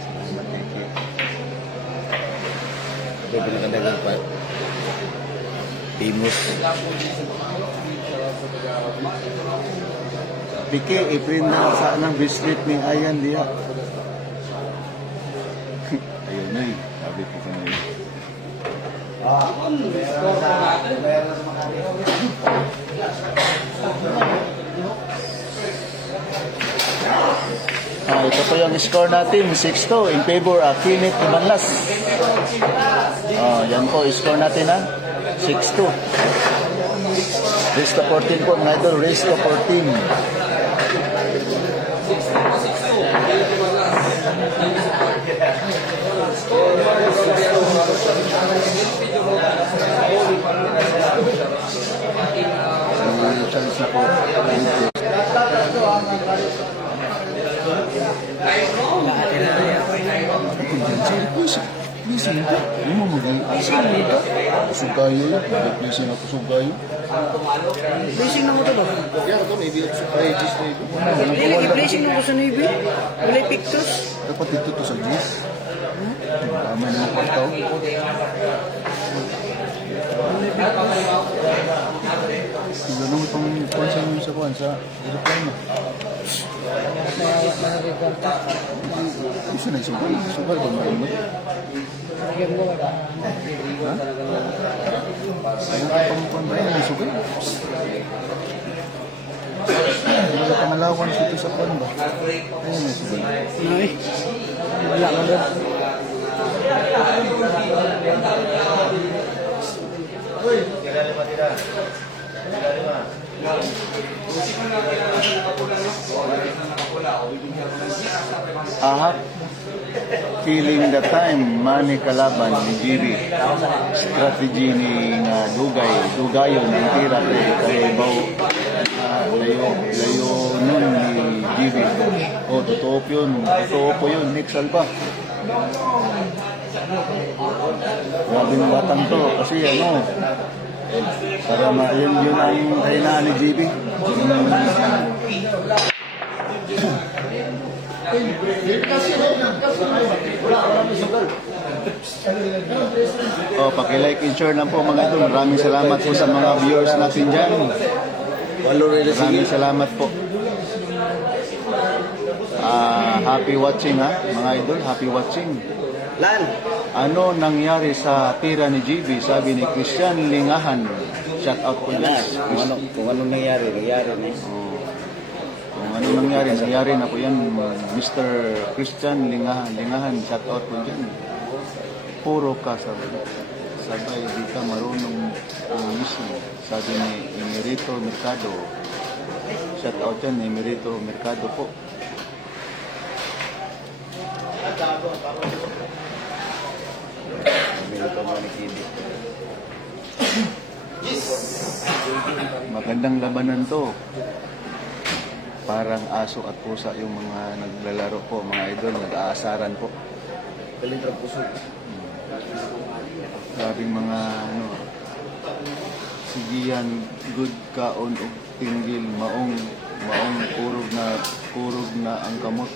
Salamat kay Ito pinakadagan pa. Famous. Pike, i-print na sa ng biscuit ni Ayan diya. Ayun na eh. Sabi ko kanina. Ito po yung score natin, 6-2 in favor of Kenneth Ibanlas. Yan po, score natin ha, 6-2. Race to 14 po mga idol, race to 14. Chance na po. Pleasing ito. Ano mo magiging pleasing ito? Kusog kayo yan. Pleasing na kusog kayo. Blessing na mo to ba? Yan ito, maybe it's surprises na ito. Dili, i-blessing mo ko sa Navy. Wala pictures. Dapat dito to sa G's. Tama na yung kwartaw. Siguro naman pang konsen mo sa kuwan sa aeroplano. Isa na yung sugal. Sugal ba mo? Ha? Ayaw ka pang kuwan ba yun? Sugal? Wala pangalawan dito sa kuwan ba? Ayun na sugal. Ay, wala ka doon. Ahak. Feeling the time, mani kalaban ni GB. Strategy ni Dugay. Dugayon, ang tira kay Baw. Layo nun ni GB. Totoo po yun. Totoo po yun. Nick Salva. Grabe ng batang to. Kasi para yun ang kainaan ni GB. Paki-like and share lang po mga idol. Maraming salamat po sa mga viewers natin dyan. Maraming salamat po. Happy watching ha, mga idol. Happy watching. Lan! Ano nangyari sa pira ni GB? Sabi ni Christian Lingahan. Shout out po Yan. guys. Kung ano nangyari na. Kung ano nangyari na po yan, Mr. Christian Lingahan, shout out po dyan. Puro ka sabay, di ka marunong mismo. Sabi ni Emerito Mercado, shout out dyan, Emerito Mercado po. Magandang labanan to. Parang aso at pusa yung mga naglalaro po, mga idol, nag-aasaran po. Kalitra puso. Grabing mga sigiyan, good kaon og tinggil, maong kurog na ang kamot.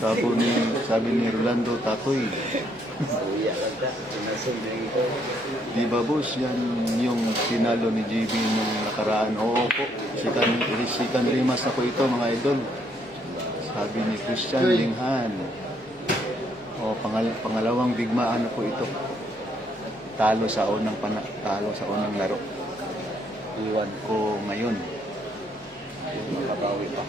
Sabi ni Rolando Tatoy. Uya ka ka. Sinasong na ito. Di ba boss, yan yung sinalo ni JB nung nakaraan. Oo po, sikan rimas na po ito mga idol. Sabi ni Christian Linghan. Pangalawang digmaan na po ito. Talo sa unang laro. Iwan ko ngayon. Makabawi pa.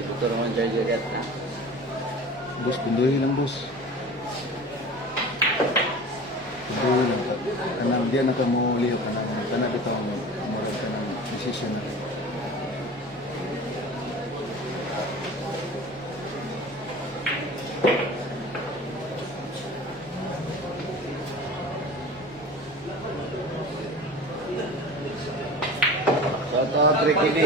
Ito naman jagat na. Bus, pinduhin lang bus. Pinduhin lang. Kanang diyan na ka mo liyo. Kanang bitaw mo. Murag ka ng decision na rin. Shout out Ricky D.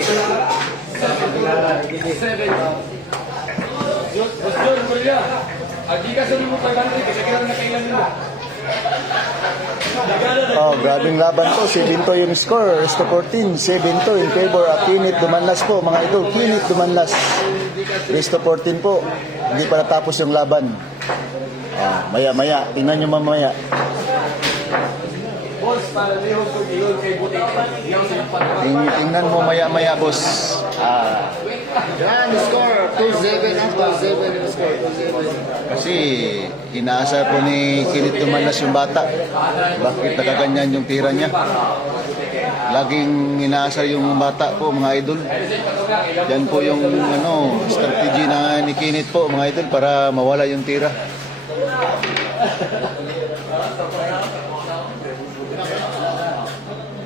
Oh, grabing laban to. 7-2 yung score. Resto 14. 7-2 in favor of Kinit Dumanlas po, mga idol. Kinit Dumanlas. Resto 14 po. Hindi pa natapos yung laban. Maya-maya. Tingnan nyo mamaya. Tingnan mo maya-maya, boss. Yan, score. 2-7 after 7 yung score. 2-7. Kasi inaasar po ni Kinit Dumanlas yung bata. Bakit nakaganyan yung tira niya? Laging inaasar yung bata po, mga idol. Yan po yung strategy na ni Kinit po, mga idol, para mawala yung tira.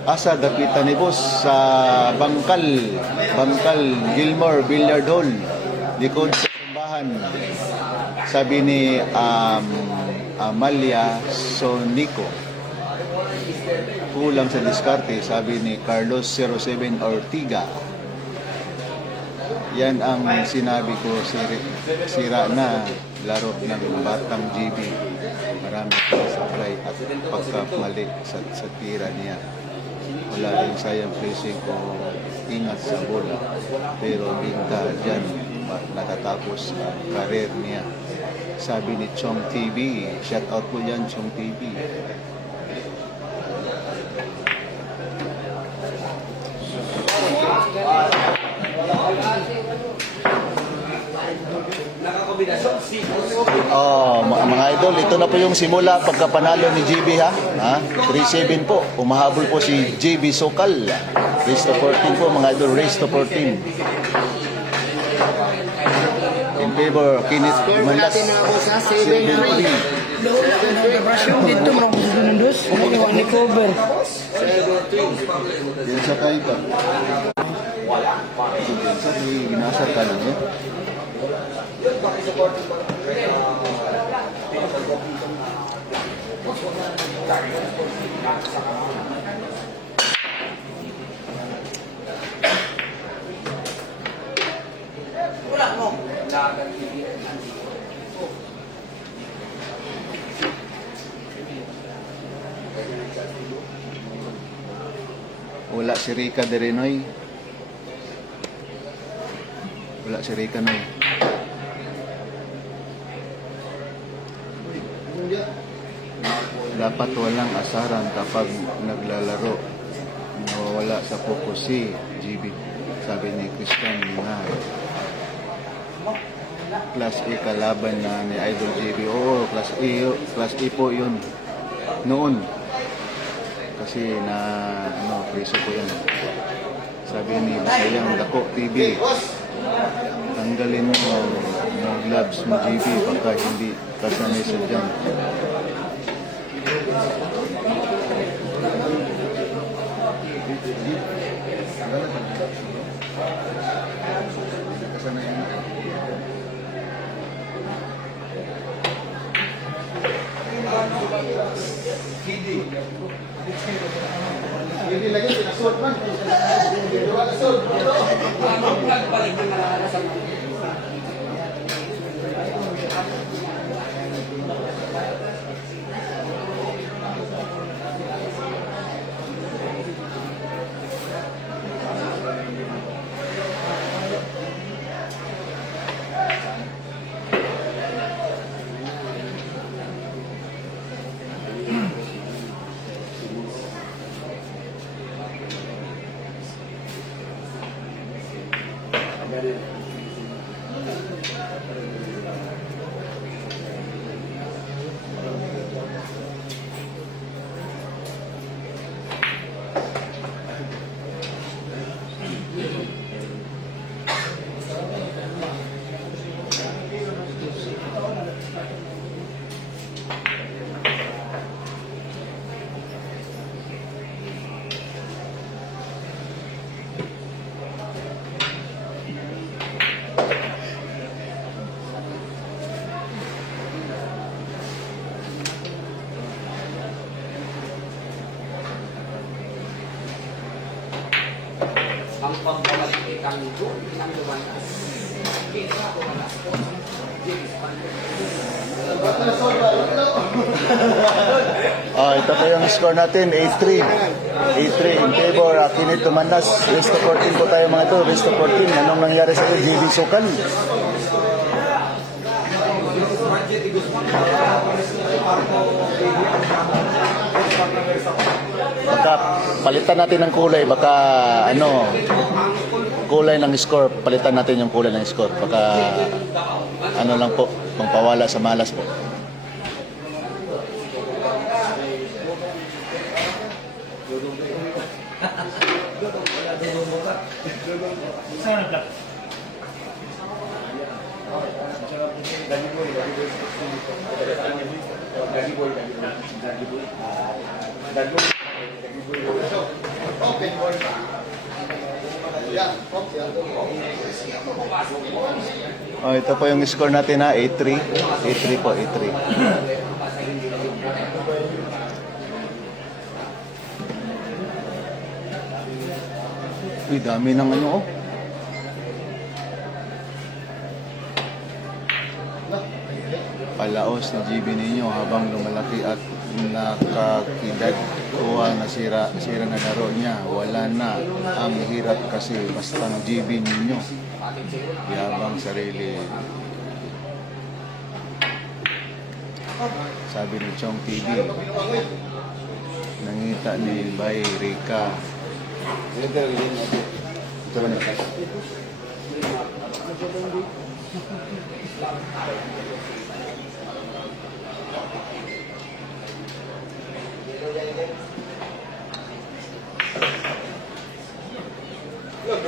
Asa dakita ni boss sa Bangkal Gilmore Billiard Hall, likod sa simbahan. Sabi ni Amalia Sonico, kulang sa diskarte, sabi ni Carlos 07 Ortiga. Yan ang sinabi ko, sira na laro ng batang GB. Marami pang supply at pagkamali sa tira niya. Wala rin sayang placing o ingat sa bola. Pero binta dyan, natatapos ang karir niya. Sabi ni Chong TV, shout out po yan, Chong TV. Oh, mga idol, ito na po yung simula pagkapanalo ni GB ha. 3-7 po. Umahabol po si JB Sokal. Race to 14 po mga idol, race to 14. In favor, Kinit Dumanlas. natin mga boss, ha? 7-3. 7-3. Dito mo ako sa nundos. Ano ni cover? 7-3. Yan sa kayo ba? Yan sa ginasar ka lang yan. Wala mo. Wala si Rica de Renoy. Wala si Rica Noy. Dapat walang asaran kapag naglalaro. Nawawala sa focus si GB. Sabi ni Christian na Class A kalaban na ni Idol GB. Oo, Class A po yun. Noon. Kasi preso po yan. Sabi ni Basayang Dako TV, tanggalin mo ang gloves mo GB baka hindi kasanay sa dyan. Hindi lagi sinasod man. Ito po yung score natin, 8-3. 8-3 in favor, Kinit Tumanas. Race to 14 po tayo mga ito. Race to 14. Anong nangyari sa iyo, JB Sukan? Baka palitan natin ng kulay. Baka kulay ng score. Palitan natin yung kulay ng score. Baka lang po, pangpawala sa malas po. Ito po yung score natin na 8-3. 8-3 po, 8-3. Uy, dami ng palaos na GB ninyo habang lumalaki at nakakidad kuha na sira na laro niya. Wala na ang hirap kasi basta ng GB ninyo. Yabang sarili. Sabi ni Chong TV. Nangita ni Bay Rika. Ito ba na?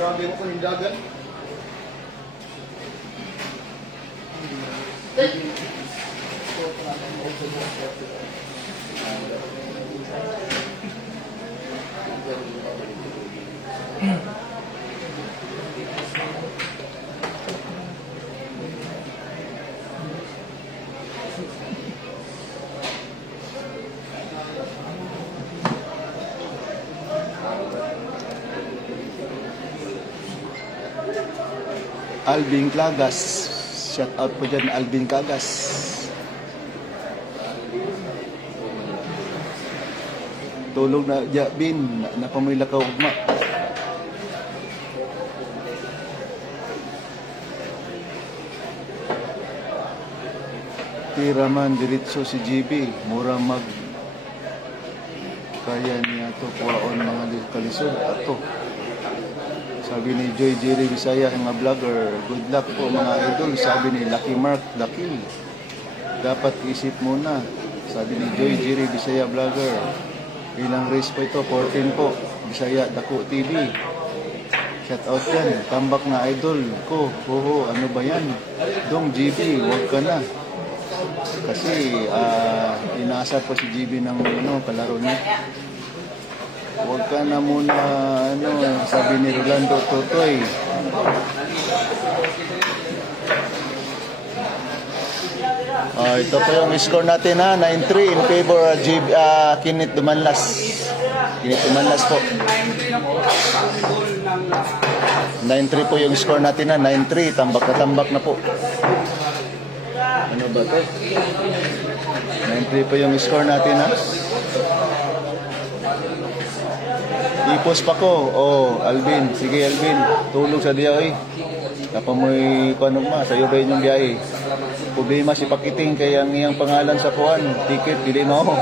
Grabe mo panindagan. Alvin Clagas. Shout out po dyan, Alvin Clagas. Tulog na Jabin, napamila ka ugma. Tira man diretso si GB, mura mag kaya niya to kuwaon mga kalisod ato. Sabi ni Joy Jerry Bisaya, mga vlogger, good luck po mga idol. Sabi ni Lucky Mark, Lucky. Dapat isip muna. Sabi ni Joy Jerry Bisaya vlogger. Ilang race po ito? 14 po. Bisaya Dako TV. Shout out yan. Tambak na idol ko. Hoho, ano ba yan? Dong GB, huwag ka na. Kasi inaasar po si GB ng kalaro niya. Huwag ka na muna, sabi ni Rolando Totoy. Ito po yung score natin 9-3 in favor of Kinit Dumanlas. Kinit Dumanlas po. 9-3 po yung score natin 9-3. Tambak na tambak na po. Ano ba ito? 9-3 po yung score natin Ipos pa ko. Alvin. Sige, Alvin. Tulog sa diya, Napamoy ko sa'yo ba yung biyahe? Problema si Pakiting kaya ang iyang pangalan sa kuwan. Ticket, pili mo ako.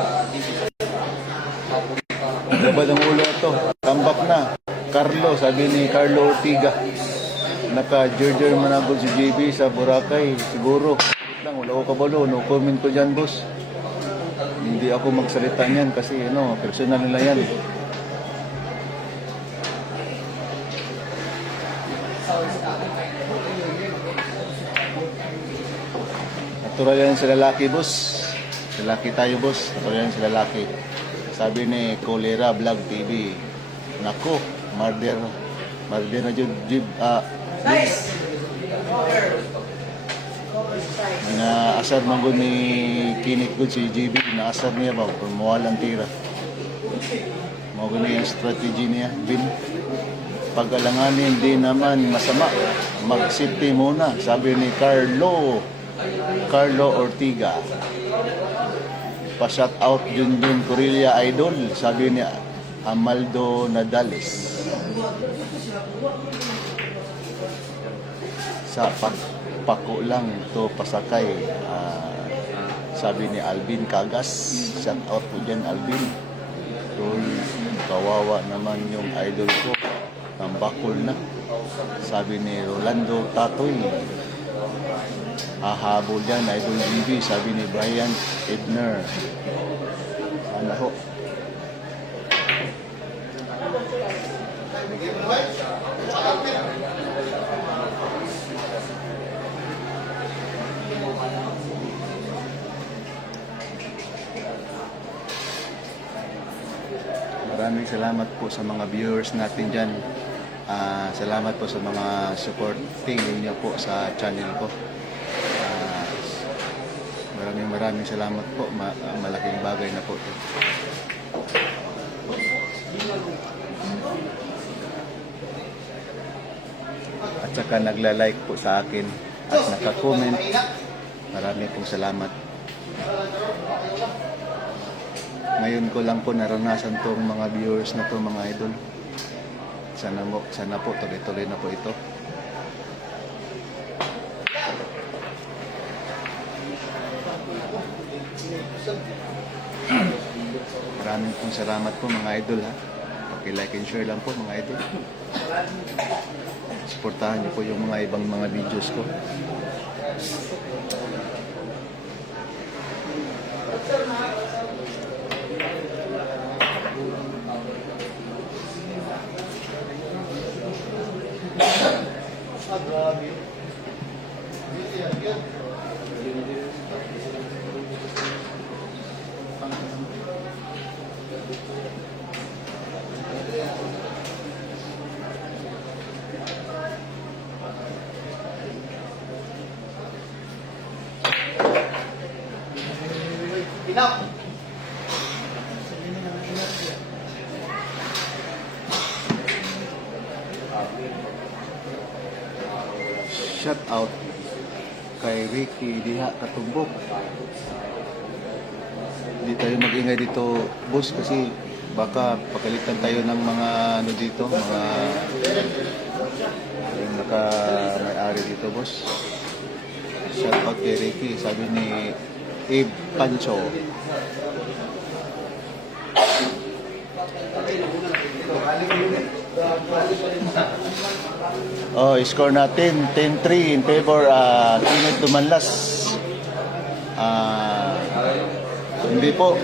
Nabad ang ulo ito. Tambak na. Carlo, sabi ni Carlo Ortiga. Naka-jerger managol si JB sa Boracay. Siguro. Wala ko kabalo. No comment ko dyan, boss. Hindi ako magsalita niyan kasi personal nila yan. Natural yan sa lalaki, boss. Lalaki tayo, boss. Natural yan sa lalaki. Sabi ni Colera Vlog TV. Nako, marder na jud Nice! Inaasar man gud ni Kinit gud si JB. Inaasar niya ba? Kung mawalang tira. Mga ganun yung strategy niya. Bin. pag-alanganin di naman masama. Mag-safety muna, sabi ni Carlo Ortiga. Pa-shout out Junjun Corilla Idol, sabi ni Amaldo Nadales. Sa pako lang to pasakay, sabi ni Alvin Cagas. Shout out po dyan, Alvin. Tol, kawawa naman yung idol ko, tambakol na, sabi ni Rolando Tatoy. Hahabol yan, Idol GB, sabi ni Brian Edner. Ano ho? Maraming salamat po sa mga viewers natin dyan. Salamat po sa mga supporting ninyo po sa channel ko. Maraming salamat po. Malaking bagay na po ito. At saka nagla-like po sa akin at naka-comment. Maraming pong salamat. Ngayon ko lang po naranasan tong mga viewers na to, mga idol. Sana po tuloy-tuloy na po ito. Maraming pong salamat po, mga idol, ha. Paki-like and share lang po, mga idol. Suportahan niyo po yung mga ibang mga videos ko. Enough. Shout out kay Ricky Diha Katumbok. Hindi tayo mag-ingay dito, boss, kasi baka pagalitan tayo ng mga ano dito, mga yung naka-may-ari dito, boss. Shout out kay Ricky, sabi ni Abe Pancho. Oh, score natin 10-3 in favor Tinit Dumanlas. Hindi po,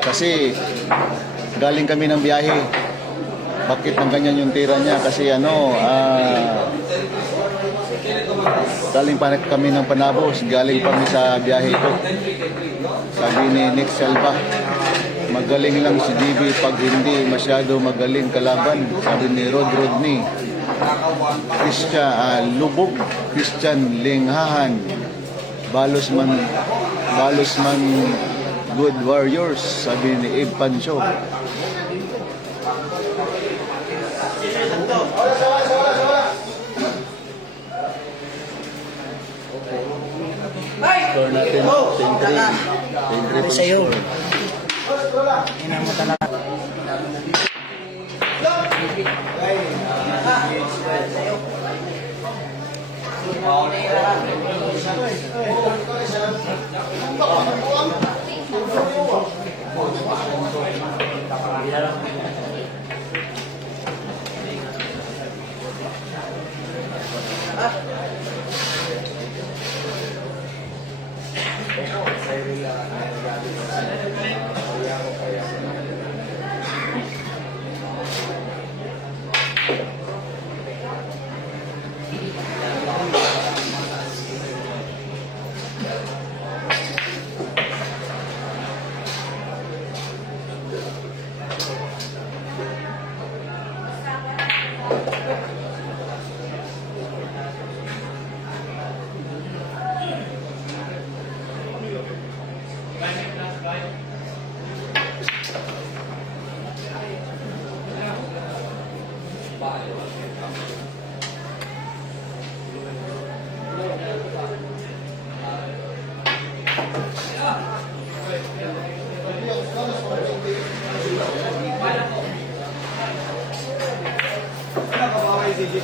kasi galing kami ng biyahe. Bakit ng ganyan yung tira niya? Kasi galing pa kami ng Panabos, galing kami sa biyahe ko. Sabi ni Nick Selva, magaling lang si DB pag hindi masyado magaling kalaban. Sabi ni Rodney Lubog, Christian Linghahan, Balosman Good Warriors, sabi ni Abe Pancho. Score natin 10-3 sa'yo. score. Ina mo talaga. Ito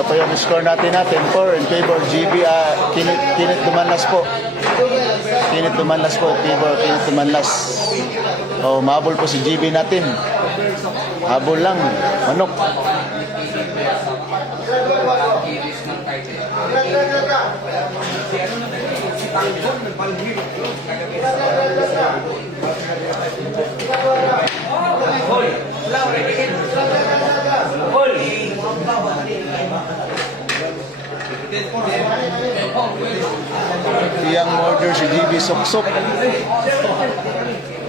po yung score natin 10-4 in favor GB. Kinit Dumanlas po. Kinit Dumanlas po. Favor Kinit Dumanlas. Mahabol po si GB natin. Habol lang. Manok. Iyang order si GB Soksok.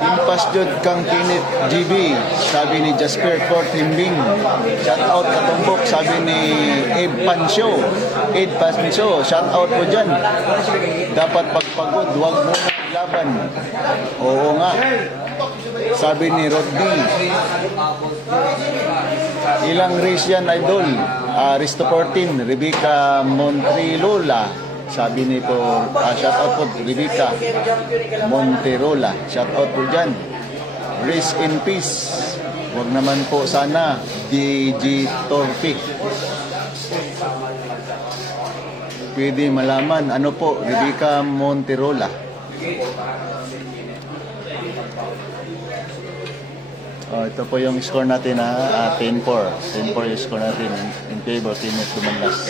Impas jud kang kinit GB, sabi ni Jasper Court Himbing. Shout out katumbok, sabi ni Abe Pancho. Abe Pancho, shout out po dyan. Dapat pagpagod, huwag muna laban. Oo nga. Sabi ni Rodney. Ilang race yan, idol? Risto 14, Rebecca Montrilola. Sabi ni po, shout out po, Rebecca Monterola. Shout out po dyan. Race in peace. Huwag naman po sana DG Torpe. Pwede malaman, ano po, Rebecca Monterola. Ito po yung score natin 10-4. 10-4 yung score natin in favor Kinit Dumanlas.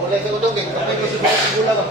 Mulai ka udog, kapag ko sa gula ba?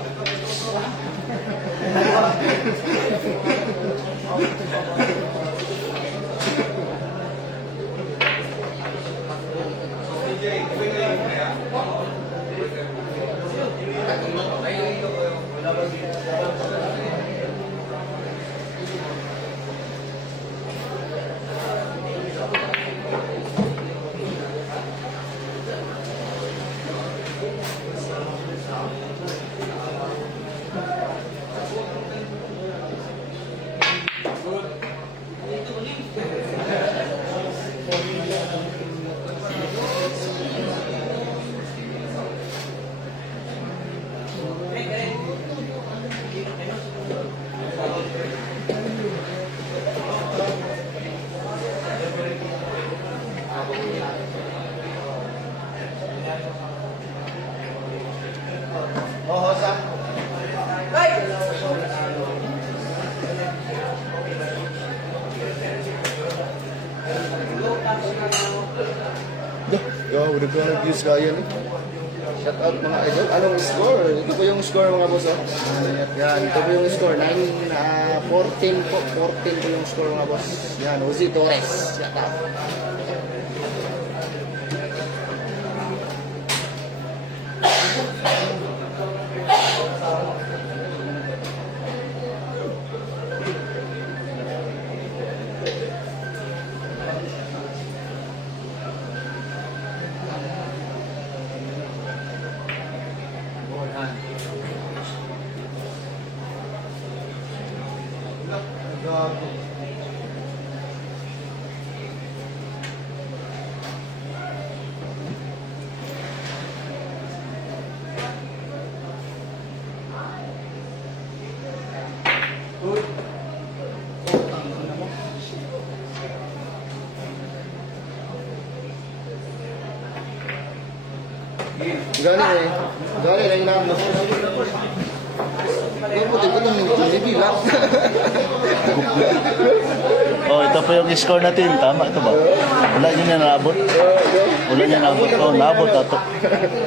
Udah ko nag-use kaya ni. Shout out mga idol. Anong score? Ito po yung score mga boss. Yan, ito po yung score. 14 po. 14 po yung score mga boss. Yan, Uzi Torres. Shout out. Gani na inam. Hindi mo din ko nang bilang. Ito po yung score natin. Tama ito ba? Wala niya naabot. Wala niya naabot. Naabot ito.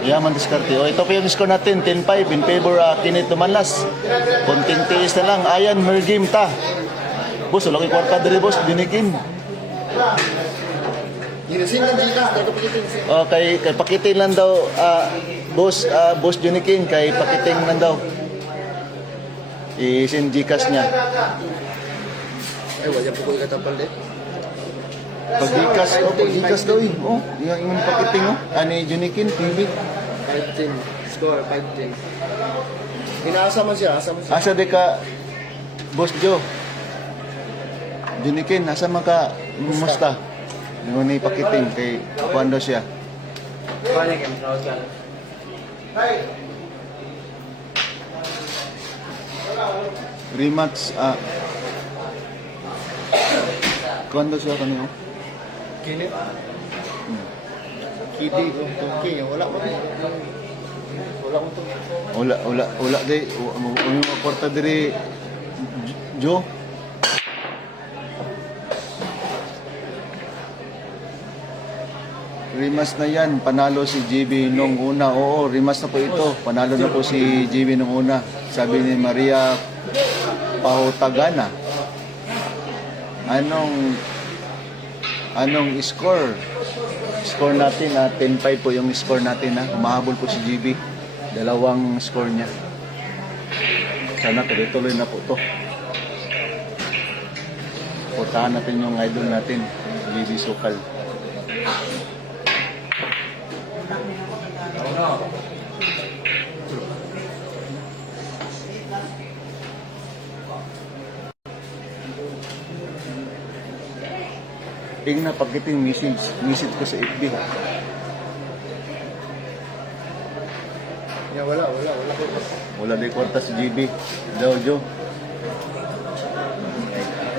Yaman diskarte. Ito po yung score natin. 10-5 in favor Kinit Dumanlas. Konting tiis na lang. Ayan, mergame ta. Boss, wala kay kwarta diri boss. Dinikin. Ginasin ng Gcash. Kay pakitin lang daw. Boss Junikin. Kay pakitin lang daw. I-send Gcash niya. Ay, wala po ko ikatapal din. Pag Gcash daw eh. Yung pakiting Ani Junikin, TV. 5-10. Score, 5-10. Inaasa man siya, asa man siya. Asa di ka, Boss Joe? Junikin, asa man ka, musta? Yung ni pakiting kay kuando siya. Rematch, kuando siya kanino? Kini? Kidi, tungki. Wala mo. Wala mo to. Wala di, yung kwarta diri, Joe? Rematch na yan, panalo si JB nung una. Oo, rematch na po ito. Panalo na po si JB nung una. Sabi ni Maria Pahotagana. Anong score? Score natin, 10-5 po yung score natin. Umahabol po si JB. Dalawang score niya. Sana tuloy-tuloy na po to. Puntahan natin yung idol natin, JB Sokal. Tingnan pagkiting message ko sa FB. Yeah, wala. Wala di kwarta si JB. Daw, Joe.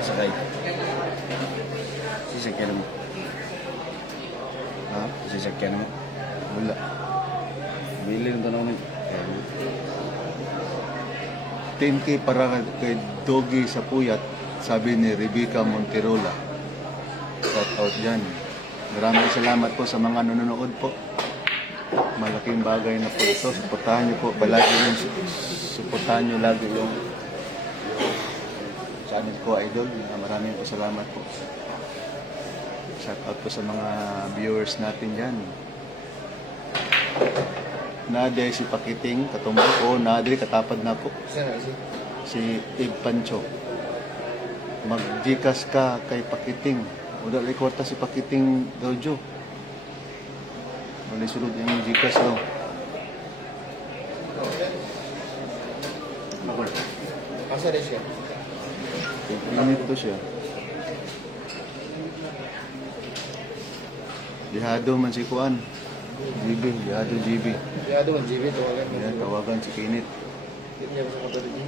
Sakay. Sisakyan mo. Ha? Sisakyan mo. Wala. Bili ng tanong mo. 10K para kay Doggy sa Puyat, sabi ni Rebecca Monterola. Shout out dyan. Maraming salamat po sa mga nanonood po. Malaking bagay na po ito. Suportahan niyo po palagi yung suportahan niyo lagi yung channel ko, idol. Maraming po salamat po. Shout out po sa mga viewers natin dyan. Nadia si Pakiting, katumbal ko. Nadri, katapad na po. Si Ib Pancho. Mag-Gcash ka kay Pakiting. Wala rin kwarta si Pakiting Dojo. Wala sunod yung Gcash daw. Asa rin siya? Init to siya. Dihado man si Kuan. GB, dihado GB. Yeah, doon, GB, tawagan mo. Ayan, tawagan si Kinit. Hindi niya sa motor niya.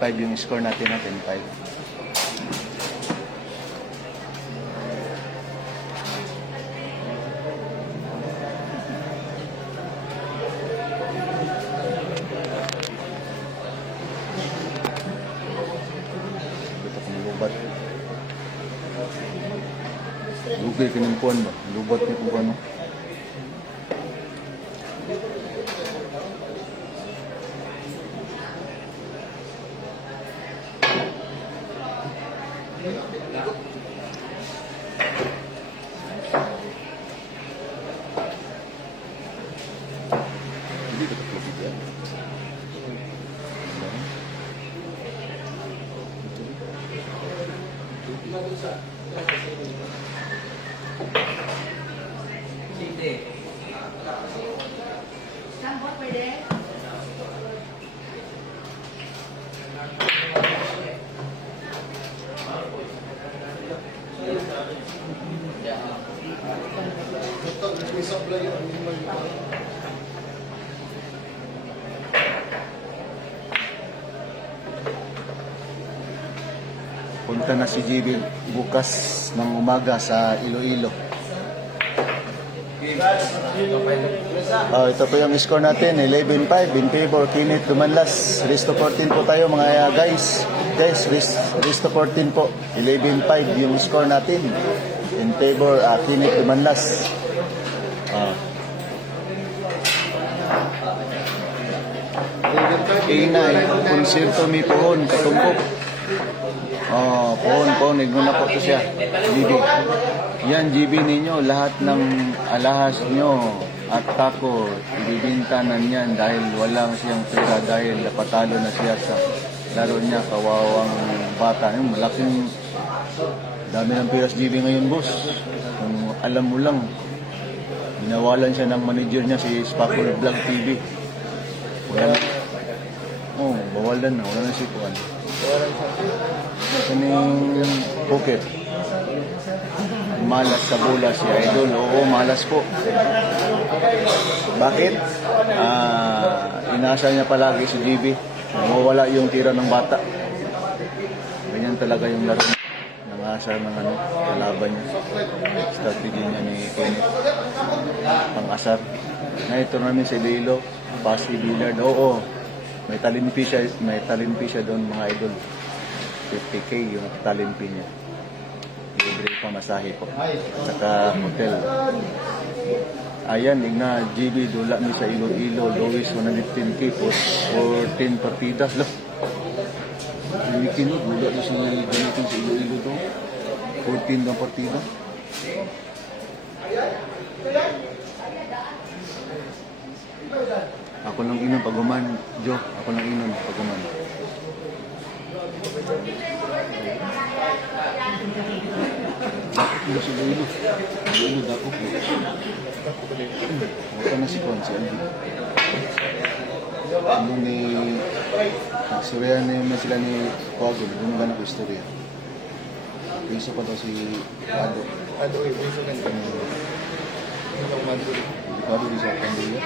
Yung score natin na 10-5. Ito kung lubat. Lugay kinimpuan ba? Lubat niya kung ano. Hindi ko tapos yan. Punta na si JB bukas ng umaga sa Iloilo. Ito po yung score natin, 11-5 in favor Kinit Dumanlas. Resto 14 po tayo mga guys. Guys, Resto 14 po. 11-5 yung score natin in favor Kinit Dumanlas. Inay, konsierto mi pohon, katumpok. Pohon, iguna po ito siya. GB. Yan, GB ninyo, lahat ng alahas nyo at tako, ibibintanan yan dahil walang siyang pera dahil napatalo na siya sa laro niya, kawawang bata. Yung malaking dami ng piras GB ngayon, boss. Kung alam mo lang, binawalan siya ng manager niya, si Spackle Vlog TV. Wala na. Oh, bawalan na. Wala na si Kuan. Kaning pocket. Malas sa bola si Idol. Oo, malas po. Bakit? Inasa niya palagi si GB. Mawala yung tira ng bata. Ganyan talaga yung laro. Nangasa ng kalaban niya. Strategy niya ni Kenneth. Pang-asar. Ngayon, tournament sa Iloilo. Pasi Billard. Oo. May talimpi siya doon, mga idol. 50K yung talimpi niya. Libre pamasahe po. At saka hotel. Ayan, igna GB dula ni sa Iloilo. Lois 115K po. 14 partidas. Loh. Weekend dula ni sa gamitin sa Iloilo to. 14 na partida. Ako lang inom paguman, Jo. Ako lang inom paguman. Dakot mo sa Iloilo. Iloilo, dakot mo. Wala na si Juan, si Alvin. Ano ni... Surya na sila ni Quago. Ano ba na ko istorya? Piso pa daw si Ado. Ado, iso ka nito. Yung maduri. Ado di sa Pandilla.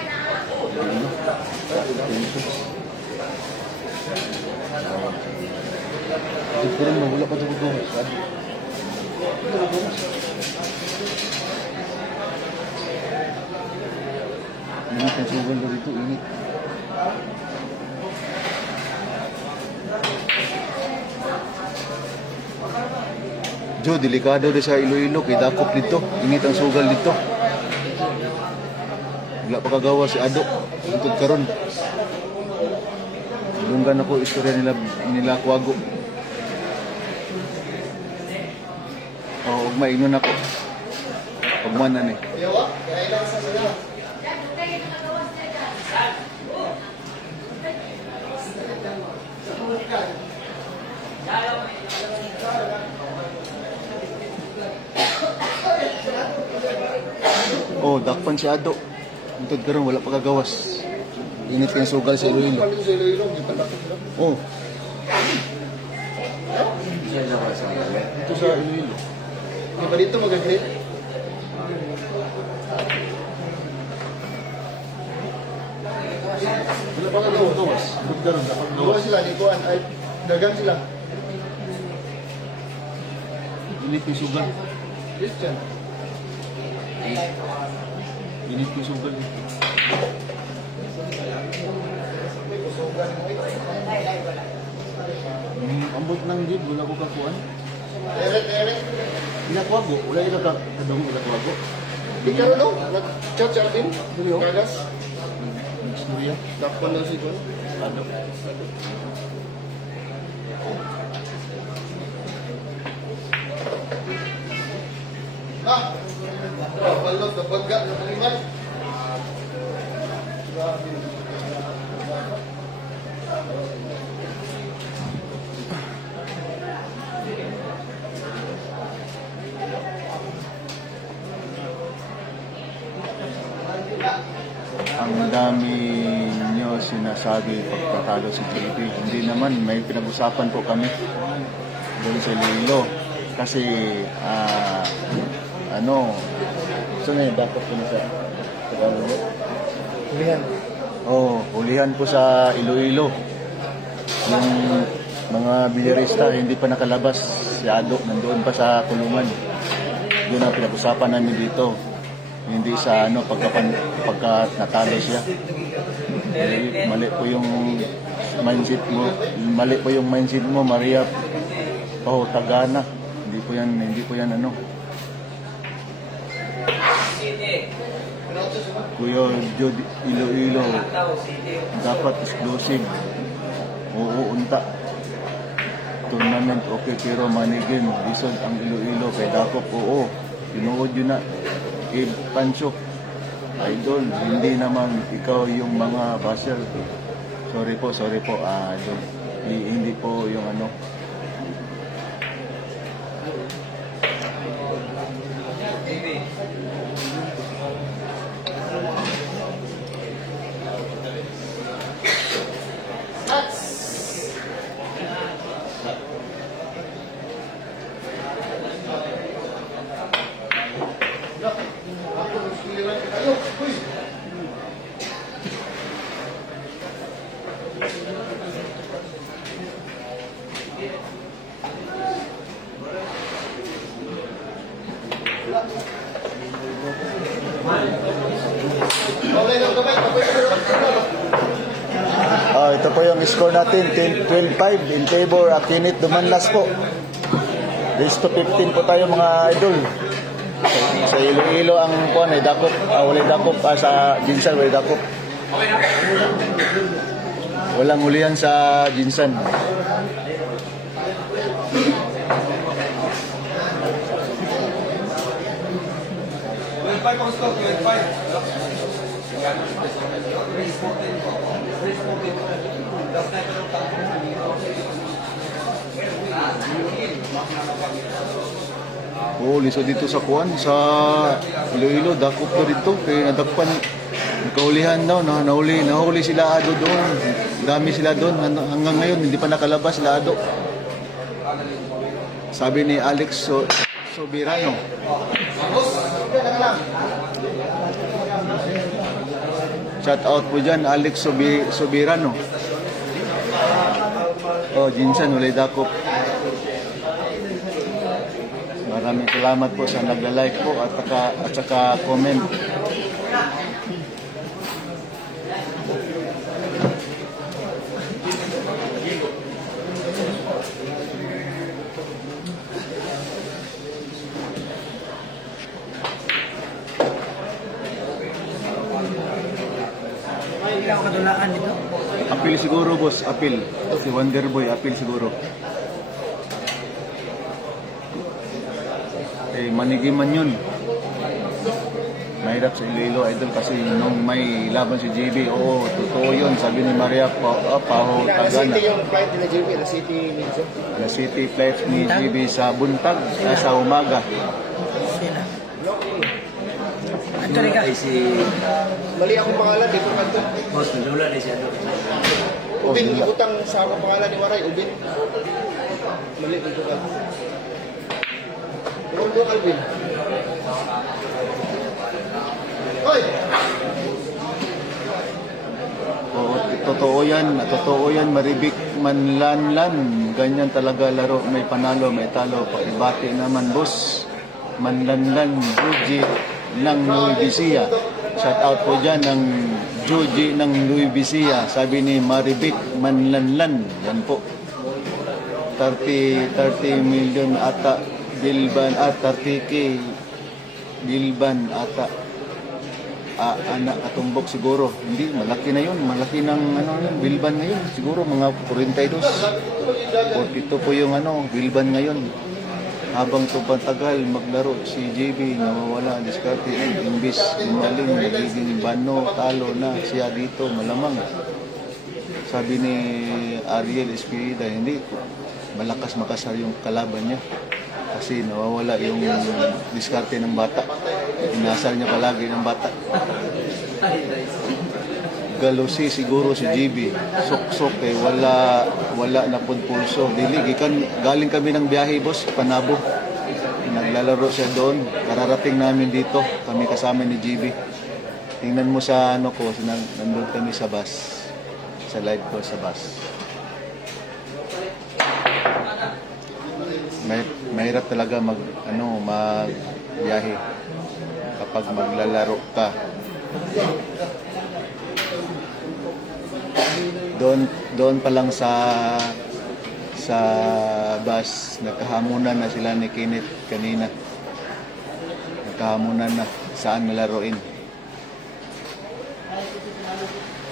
Ano? Piso. Ito ko rin, wala pa ito ko. Ado. Init ang sugal na dito, init. Jo, delikado din sa Iloilo, kay dakop dito. Init ang sugal dito. Wala pa kagawa si Ado. Untod karon. Lunggan ako istorya nila Quago. O, mainon ako. Pagmanan eh. Oh, dakpan si Ado. Untod karon wala pa kagawas. Init kang sugal sa Iloilo. Sa Iloilo, di pa dakot lang. Oh. Ito sa Iloilo. Di ba dito magaglit? Wala pa kagawas. Untod karon dapat Gawa gawas. sila, di kuan. Ay, dagang sila. Init kang sugal. Christian. Init kang sugal. Ambot ng gid wala ko kakuan. Eric. Inakwago, wala ila ka kadong inakwago. Di ka no? Nag-chat sa atin? Dili, oh. Kagas? Istorya. Dakpan lang si kuan. Ado. Balot, nabaga, nabalimay. Ang dami nyo sinasabi pagkatalo si JB. Hindi naman, may pinag-usapan po kami doon sa Iloilo. Kasi, saan na dapat ko na sa Tagalog? Hulihan. Hulihan po sa Iloilo. Yung mga bilyarista hindi pa nakalabas. Si Ado nandoon pa sa kulungan. Doon ang pinag-usapan namin dito. Hindi sa pagka natalo siya. Mali po yung mindset mo. Mali po yung mindset mo, Maria. Tagana. Hindi po yan Kuya Jod Iloilo. Dapat exclusive. Oo, unta. Tournament, okay, pero manigin. Lisod ang Iloilo. Kay Dakop, oo. Pinuod yun na. Pancho, Idol, hindi naman ikaw yung mga basher. Sorry po, Idol. Hindi po yung ano. Ito po yung score natin, 12-5 in favor Akinit Dumanlas po. Race to 15 po tayo mga idol. Sa Iloilo ang kuan ay dakop, walay dakop sa Jinsan, walay dakop. Walang hulihan sa Jinsan. Oh, liso dito sa kuan sa Iloilo, dakop to dito kay nadakpan nakahulihan daw, nahuli sila ado doon. Dami sila doon hanggang ngayon hindi pa nakalabas sila ado. Sabi ni Alex Sobirano. Shout out po dyan, Alex Sobirano. Oh, Jinsan, ulay dakop. Maraming salamat po sa nagla-like po at saka comment. Ilang kadulaan dito? Apil siguro, boss. Apil. Si Wonderboy, apil siguro. Manigiman yun. Mahirap sa Iloilo, idol, kasi nung may laban si JB, oo, totoo yun. Sabi ni Maria Paho La Tagana. City yung flight nila JB, La City minsan. La City flights ni JB sa buntag, sa umaga. Sila. Ang talaga. Mali akong pangalan, dito kanto. Boss, nalula na siya. Ubin, utang sa akong pangalan ni Waray, Ubin. Mali dito kanto. Rondo Alvin. Hoy! Oo, totoo yan, Maribik Manlanlan. Ganyan talaga laro, may panalo, may talo. Pakibati naman, boss. Manlanlan, Juji ng Nuevesia. Shout out po dyan ng Juji ng Nuevesia. Sabi ni Maribik Manlanlan. Yan po. 30 million ata Bilban at 30K Bilban ata. Anak katumbok siguro. Hindi, malaki na yun. Malaki ng Bilban ngayon. Siguro mga 42. 42 po yung Bilban ngayon. Habang ito patagal maglaro si JB, nawawala, diskarte, imbis, gumaling, nagiging bano, talo na siya dito, malamang. Sabi ni Ariel Espirida, hindi, malakas makasar yung kalaban niya. Kasi nawawala yung diskarte ng bata. Inasar niya palagi ng bata. Galusi siguro si JB. Sok-sok wala na pud pulso. Dili galing kami ng biyahe, boss, Panabo. Naglalaro siya doon. Kararating namin dito. Kami kasama ni JB. Tingnan mo sa nandun kami sa bus. Sa live ko sa bus. Mahirap talaga magbiyahe kapag maglalaro ka. Doon pa lang sa bus, nagkahamunan na sila ni Kenneth kanina. Nagkahamunan na saan nalaruin.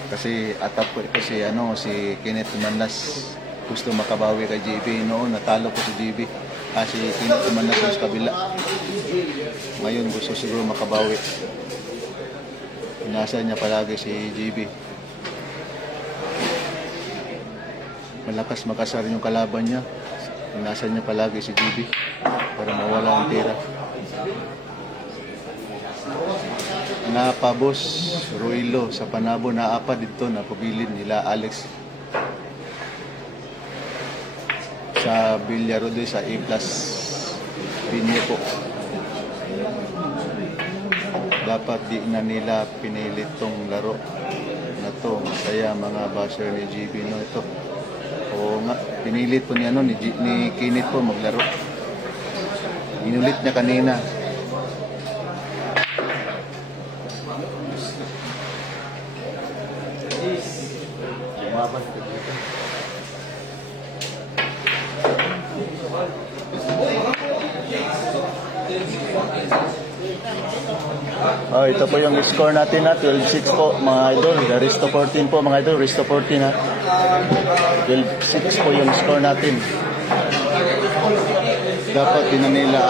Kasi atap ko ito si Kenneth Manlas. Gusto makabawi kay JB noon, natalo ko si JB. Si Kenneth Manlas sa kabila. Ngayon gusto siguro makabawi. Inasa niya palagi si JB. malakas makasar yung kalaban niya. Inasa niya palagi si GB para mawala ang tira. Napabos Roilo sa Panabo na apa dito na pabilin nila Alex sa Villarode sa A+ Pinyo po. Dapat di na nila pinilit tong laro na to. Masaya mga basher ni GB no ito. Oo nga, pinilit po ni ni Kinit po maglaro. Inulit niya kanina. Lumabas ka dito. Oh, ito po yung score natin na 12-6 po mga idol. The Risto 14 po mga idol. Risto 14 ha. 12-6 po yung score natin. Dapat din na nila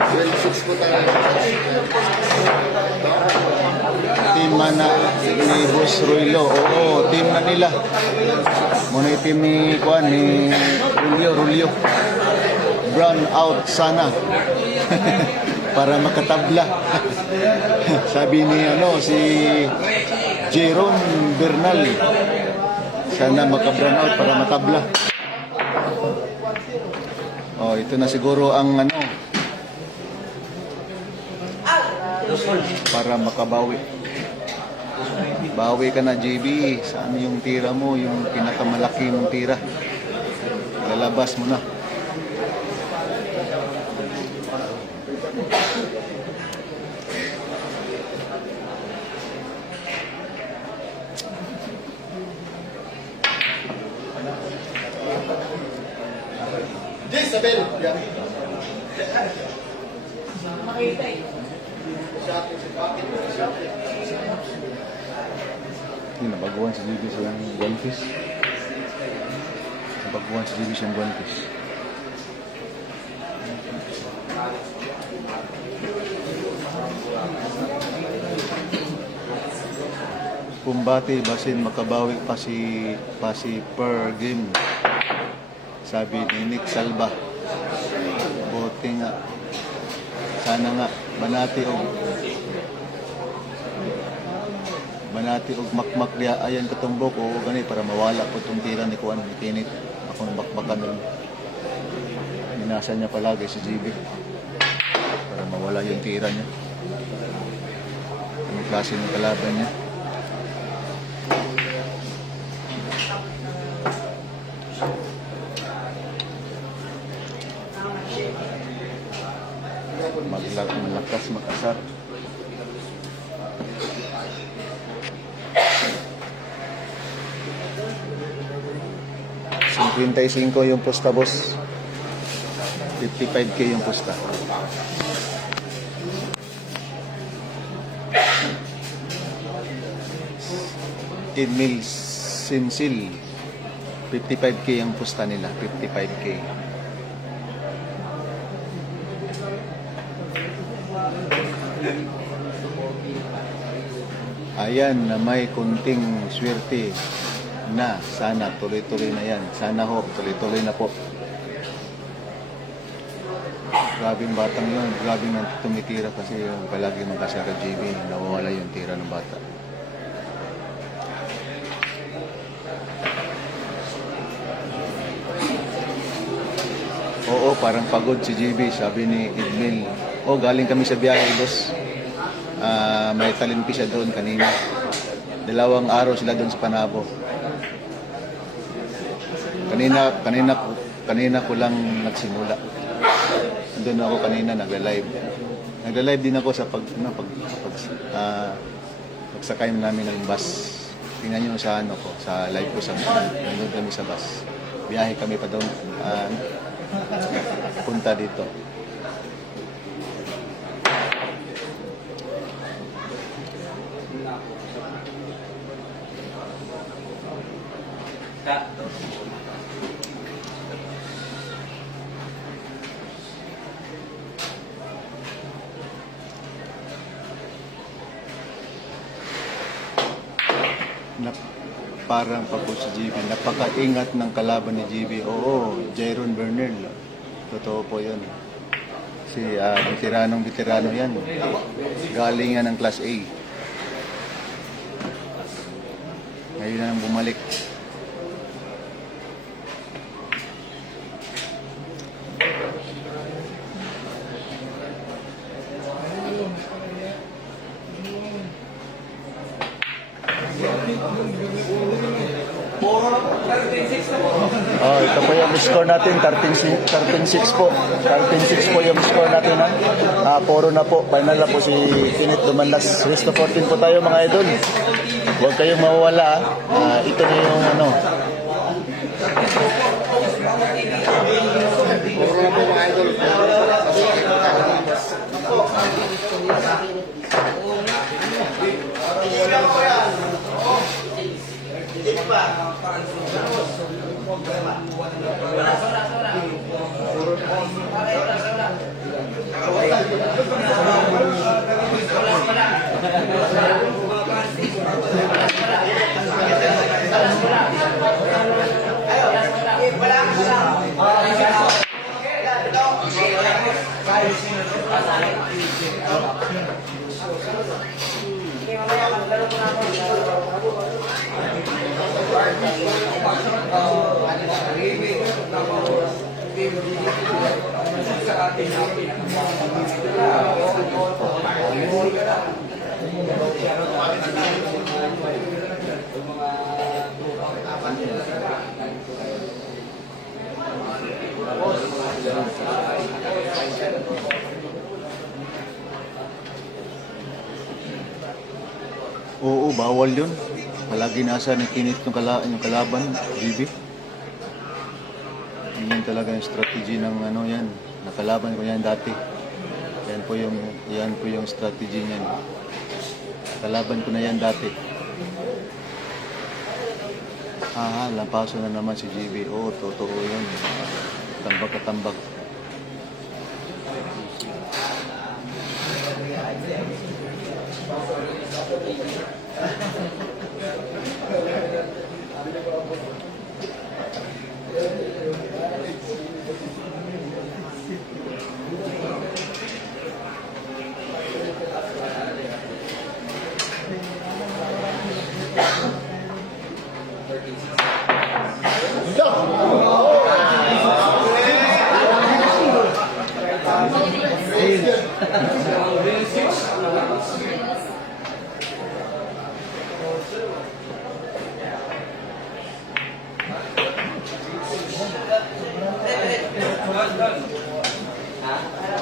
12-6 po tayo. team na ni Boss Roilo. Oo, team na nila. Muna yung team ni Juan, ni Rulio. Brown out sana. Para makatabla. Sabi ni si Jeron Bernal. Sana maka-brown out para matabla. Oh, ito na siguro ang para makabawi. Bawi ka na JB. Saan yung tira mo? Yung pinakamalaki mong tira. Lalabas mo na. Isabel. Yan. Makita eh. Nabaguhan si JB sa one piece. Nabaguhan si JB sa one piece. Kumbati basin makabawi pa si per game. Sabi ni Nick Salva. Buti nga. Sana nga Manati og makmak diya ayan katumbok o gani para mawala po itong tira ni Kuan ni Kinit. Ako bakbakan nun. Minasa niya palagi si GB para mawala yung tira niya. Anong klase ng kalaban niya? Malakas makasar. $55 yung pusta boss. 55K yung pusta. Edmil Sinsil 55K ang pusta nila. 55K. Ayan na may kunting swerte na sana tuloy-tuloy na yan. Sana ho, tuloy-tuloy na po. Grabing batang yun. Grabing tumitira kasi yung palagi magkasara JB. Nawawala yung tira ng bata. Oo, parang pagod si JB. Sabi ni Edmil. Galing kami sa biyahe, boss. May talimpi siya doon kanina. 2 araw sila doon sa Panabo. Kanina ko lang nagsimula. Doon ako kanina nagla-live. Nagla-live din ako sa pagsakay namin ng bus. Tingnan niyo sa sa live ko sa nandun kami sa bus. Biyahe kami pa doon punta dito. parang pa po si GB. Napakaingat ng kalaban ni GB. Oo, Jairon Bernal. Totoo po yun. Si veteranong-veterano yan. Galing yan ng Class A. Ngayon na nang bumalik. Oh, ito po yung score natin, 13-6 po. 13-6 po yung score natin. Puro na po, final na po si Kenneth Dumanas. Rest of 14 po tayo mga idol. Huwag kayong mawawala. Ito na yung ano. Puro na po mga idol. Oo, bawal yun. Palagi nasa ni Kenneth yung kalaban, GB. Yun talaga yung strategy ng ano yan. Nakalaban ko yan dati. Yan po yung strategy niyan. Kalaban ko na yan dati. Lampaso na naman si GB. Oo, totoo yun. Tambak at tambak.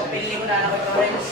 Pili mo na ako ito, Renz.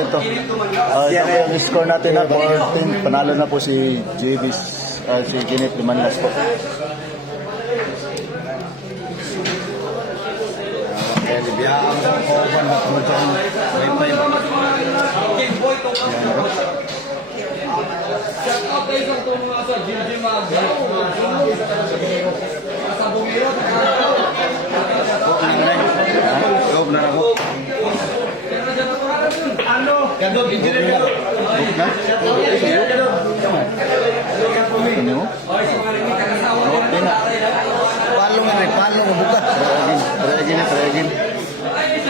Ito yung score natin na 14. Panalo na po si JB, si Kenneth Dumanas po. Loob na ako. Book na? Ano? Okay na. Palo nga rin, palo nga buka. Try again.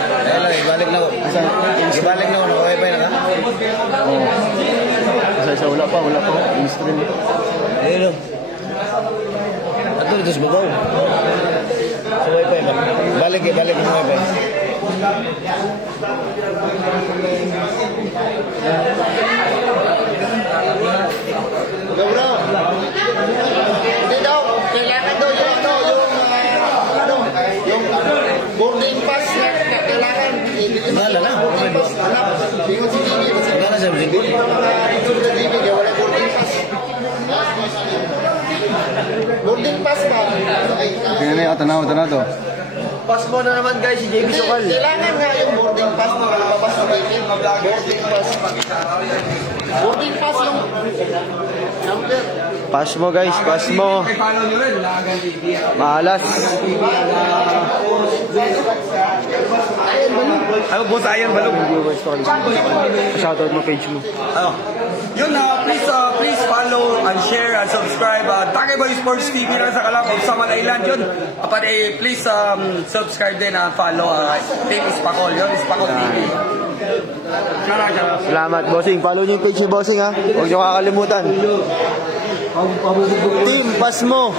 Kaya lang, ibalik na ako. Ibalik na ako, naka-wifi na ka? Oh. Isa wala pa. In-stream. Ayun o. Ato dito sa babaw. Sa wifi ba? Balik ng wifi. Go, bro. Hindi daw, kailangan daw yung boarding pass na kailangan. Wala na. Bingon si Gigi. Wala na siya, Bingkul. Gigi, wala boarding pass. Boarding pass ba? Tingnan niyo, tanaw to. Pass mo na naman guys si JB Sokal. Kailangan nga yung boarding pass na mapapasa sa Gigi. Boarding pass. Boarding pass yung number. Pass mo guys, pass mo. Malas. Ano boss, ayan balog. Shoutout mo page mo. Yun na, please follow and share and subscribe. Tagay Boy Sports TV lang sa Calao sa Malayland yun. Apat please subscribe din and follow Team Ispacol. Yun, Ispacol TV. Salamat bossing. Follow niyo yung page ni bossing ha. Huwag niyo kakalimutan. Team, pass mo.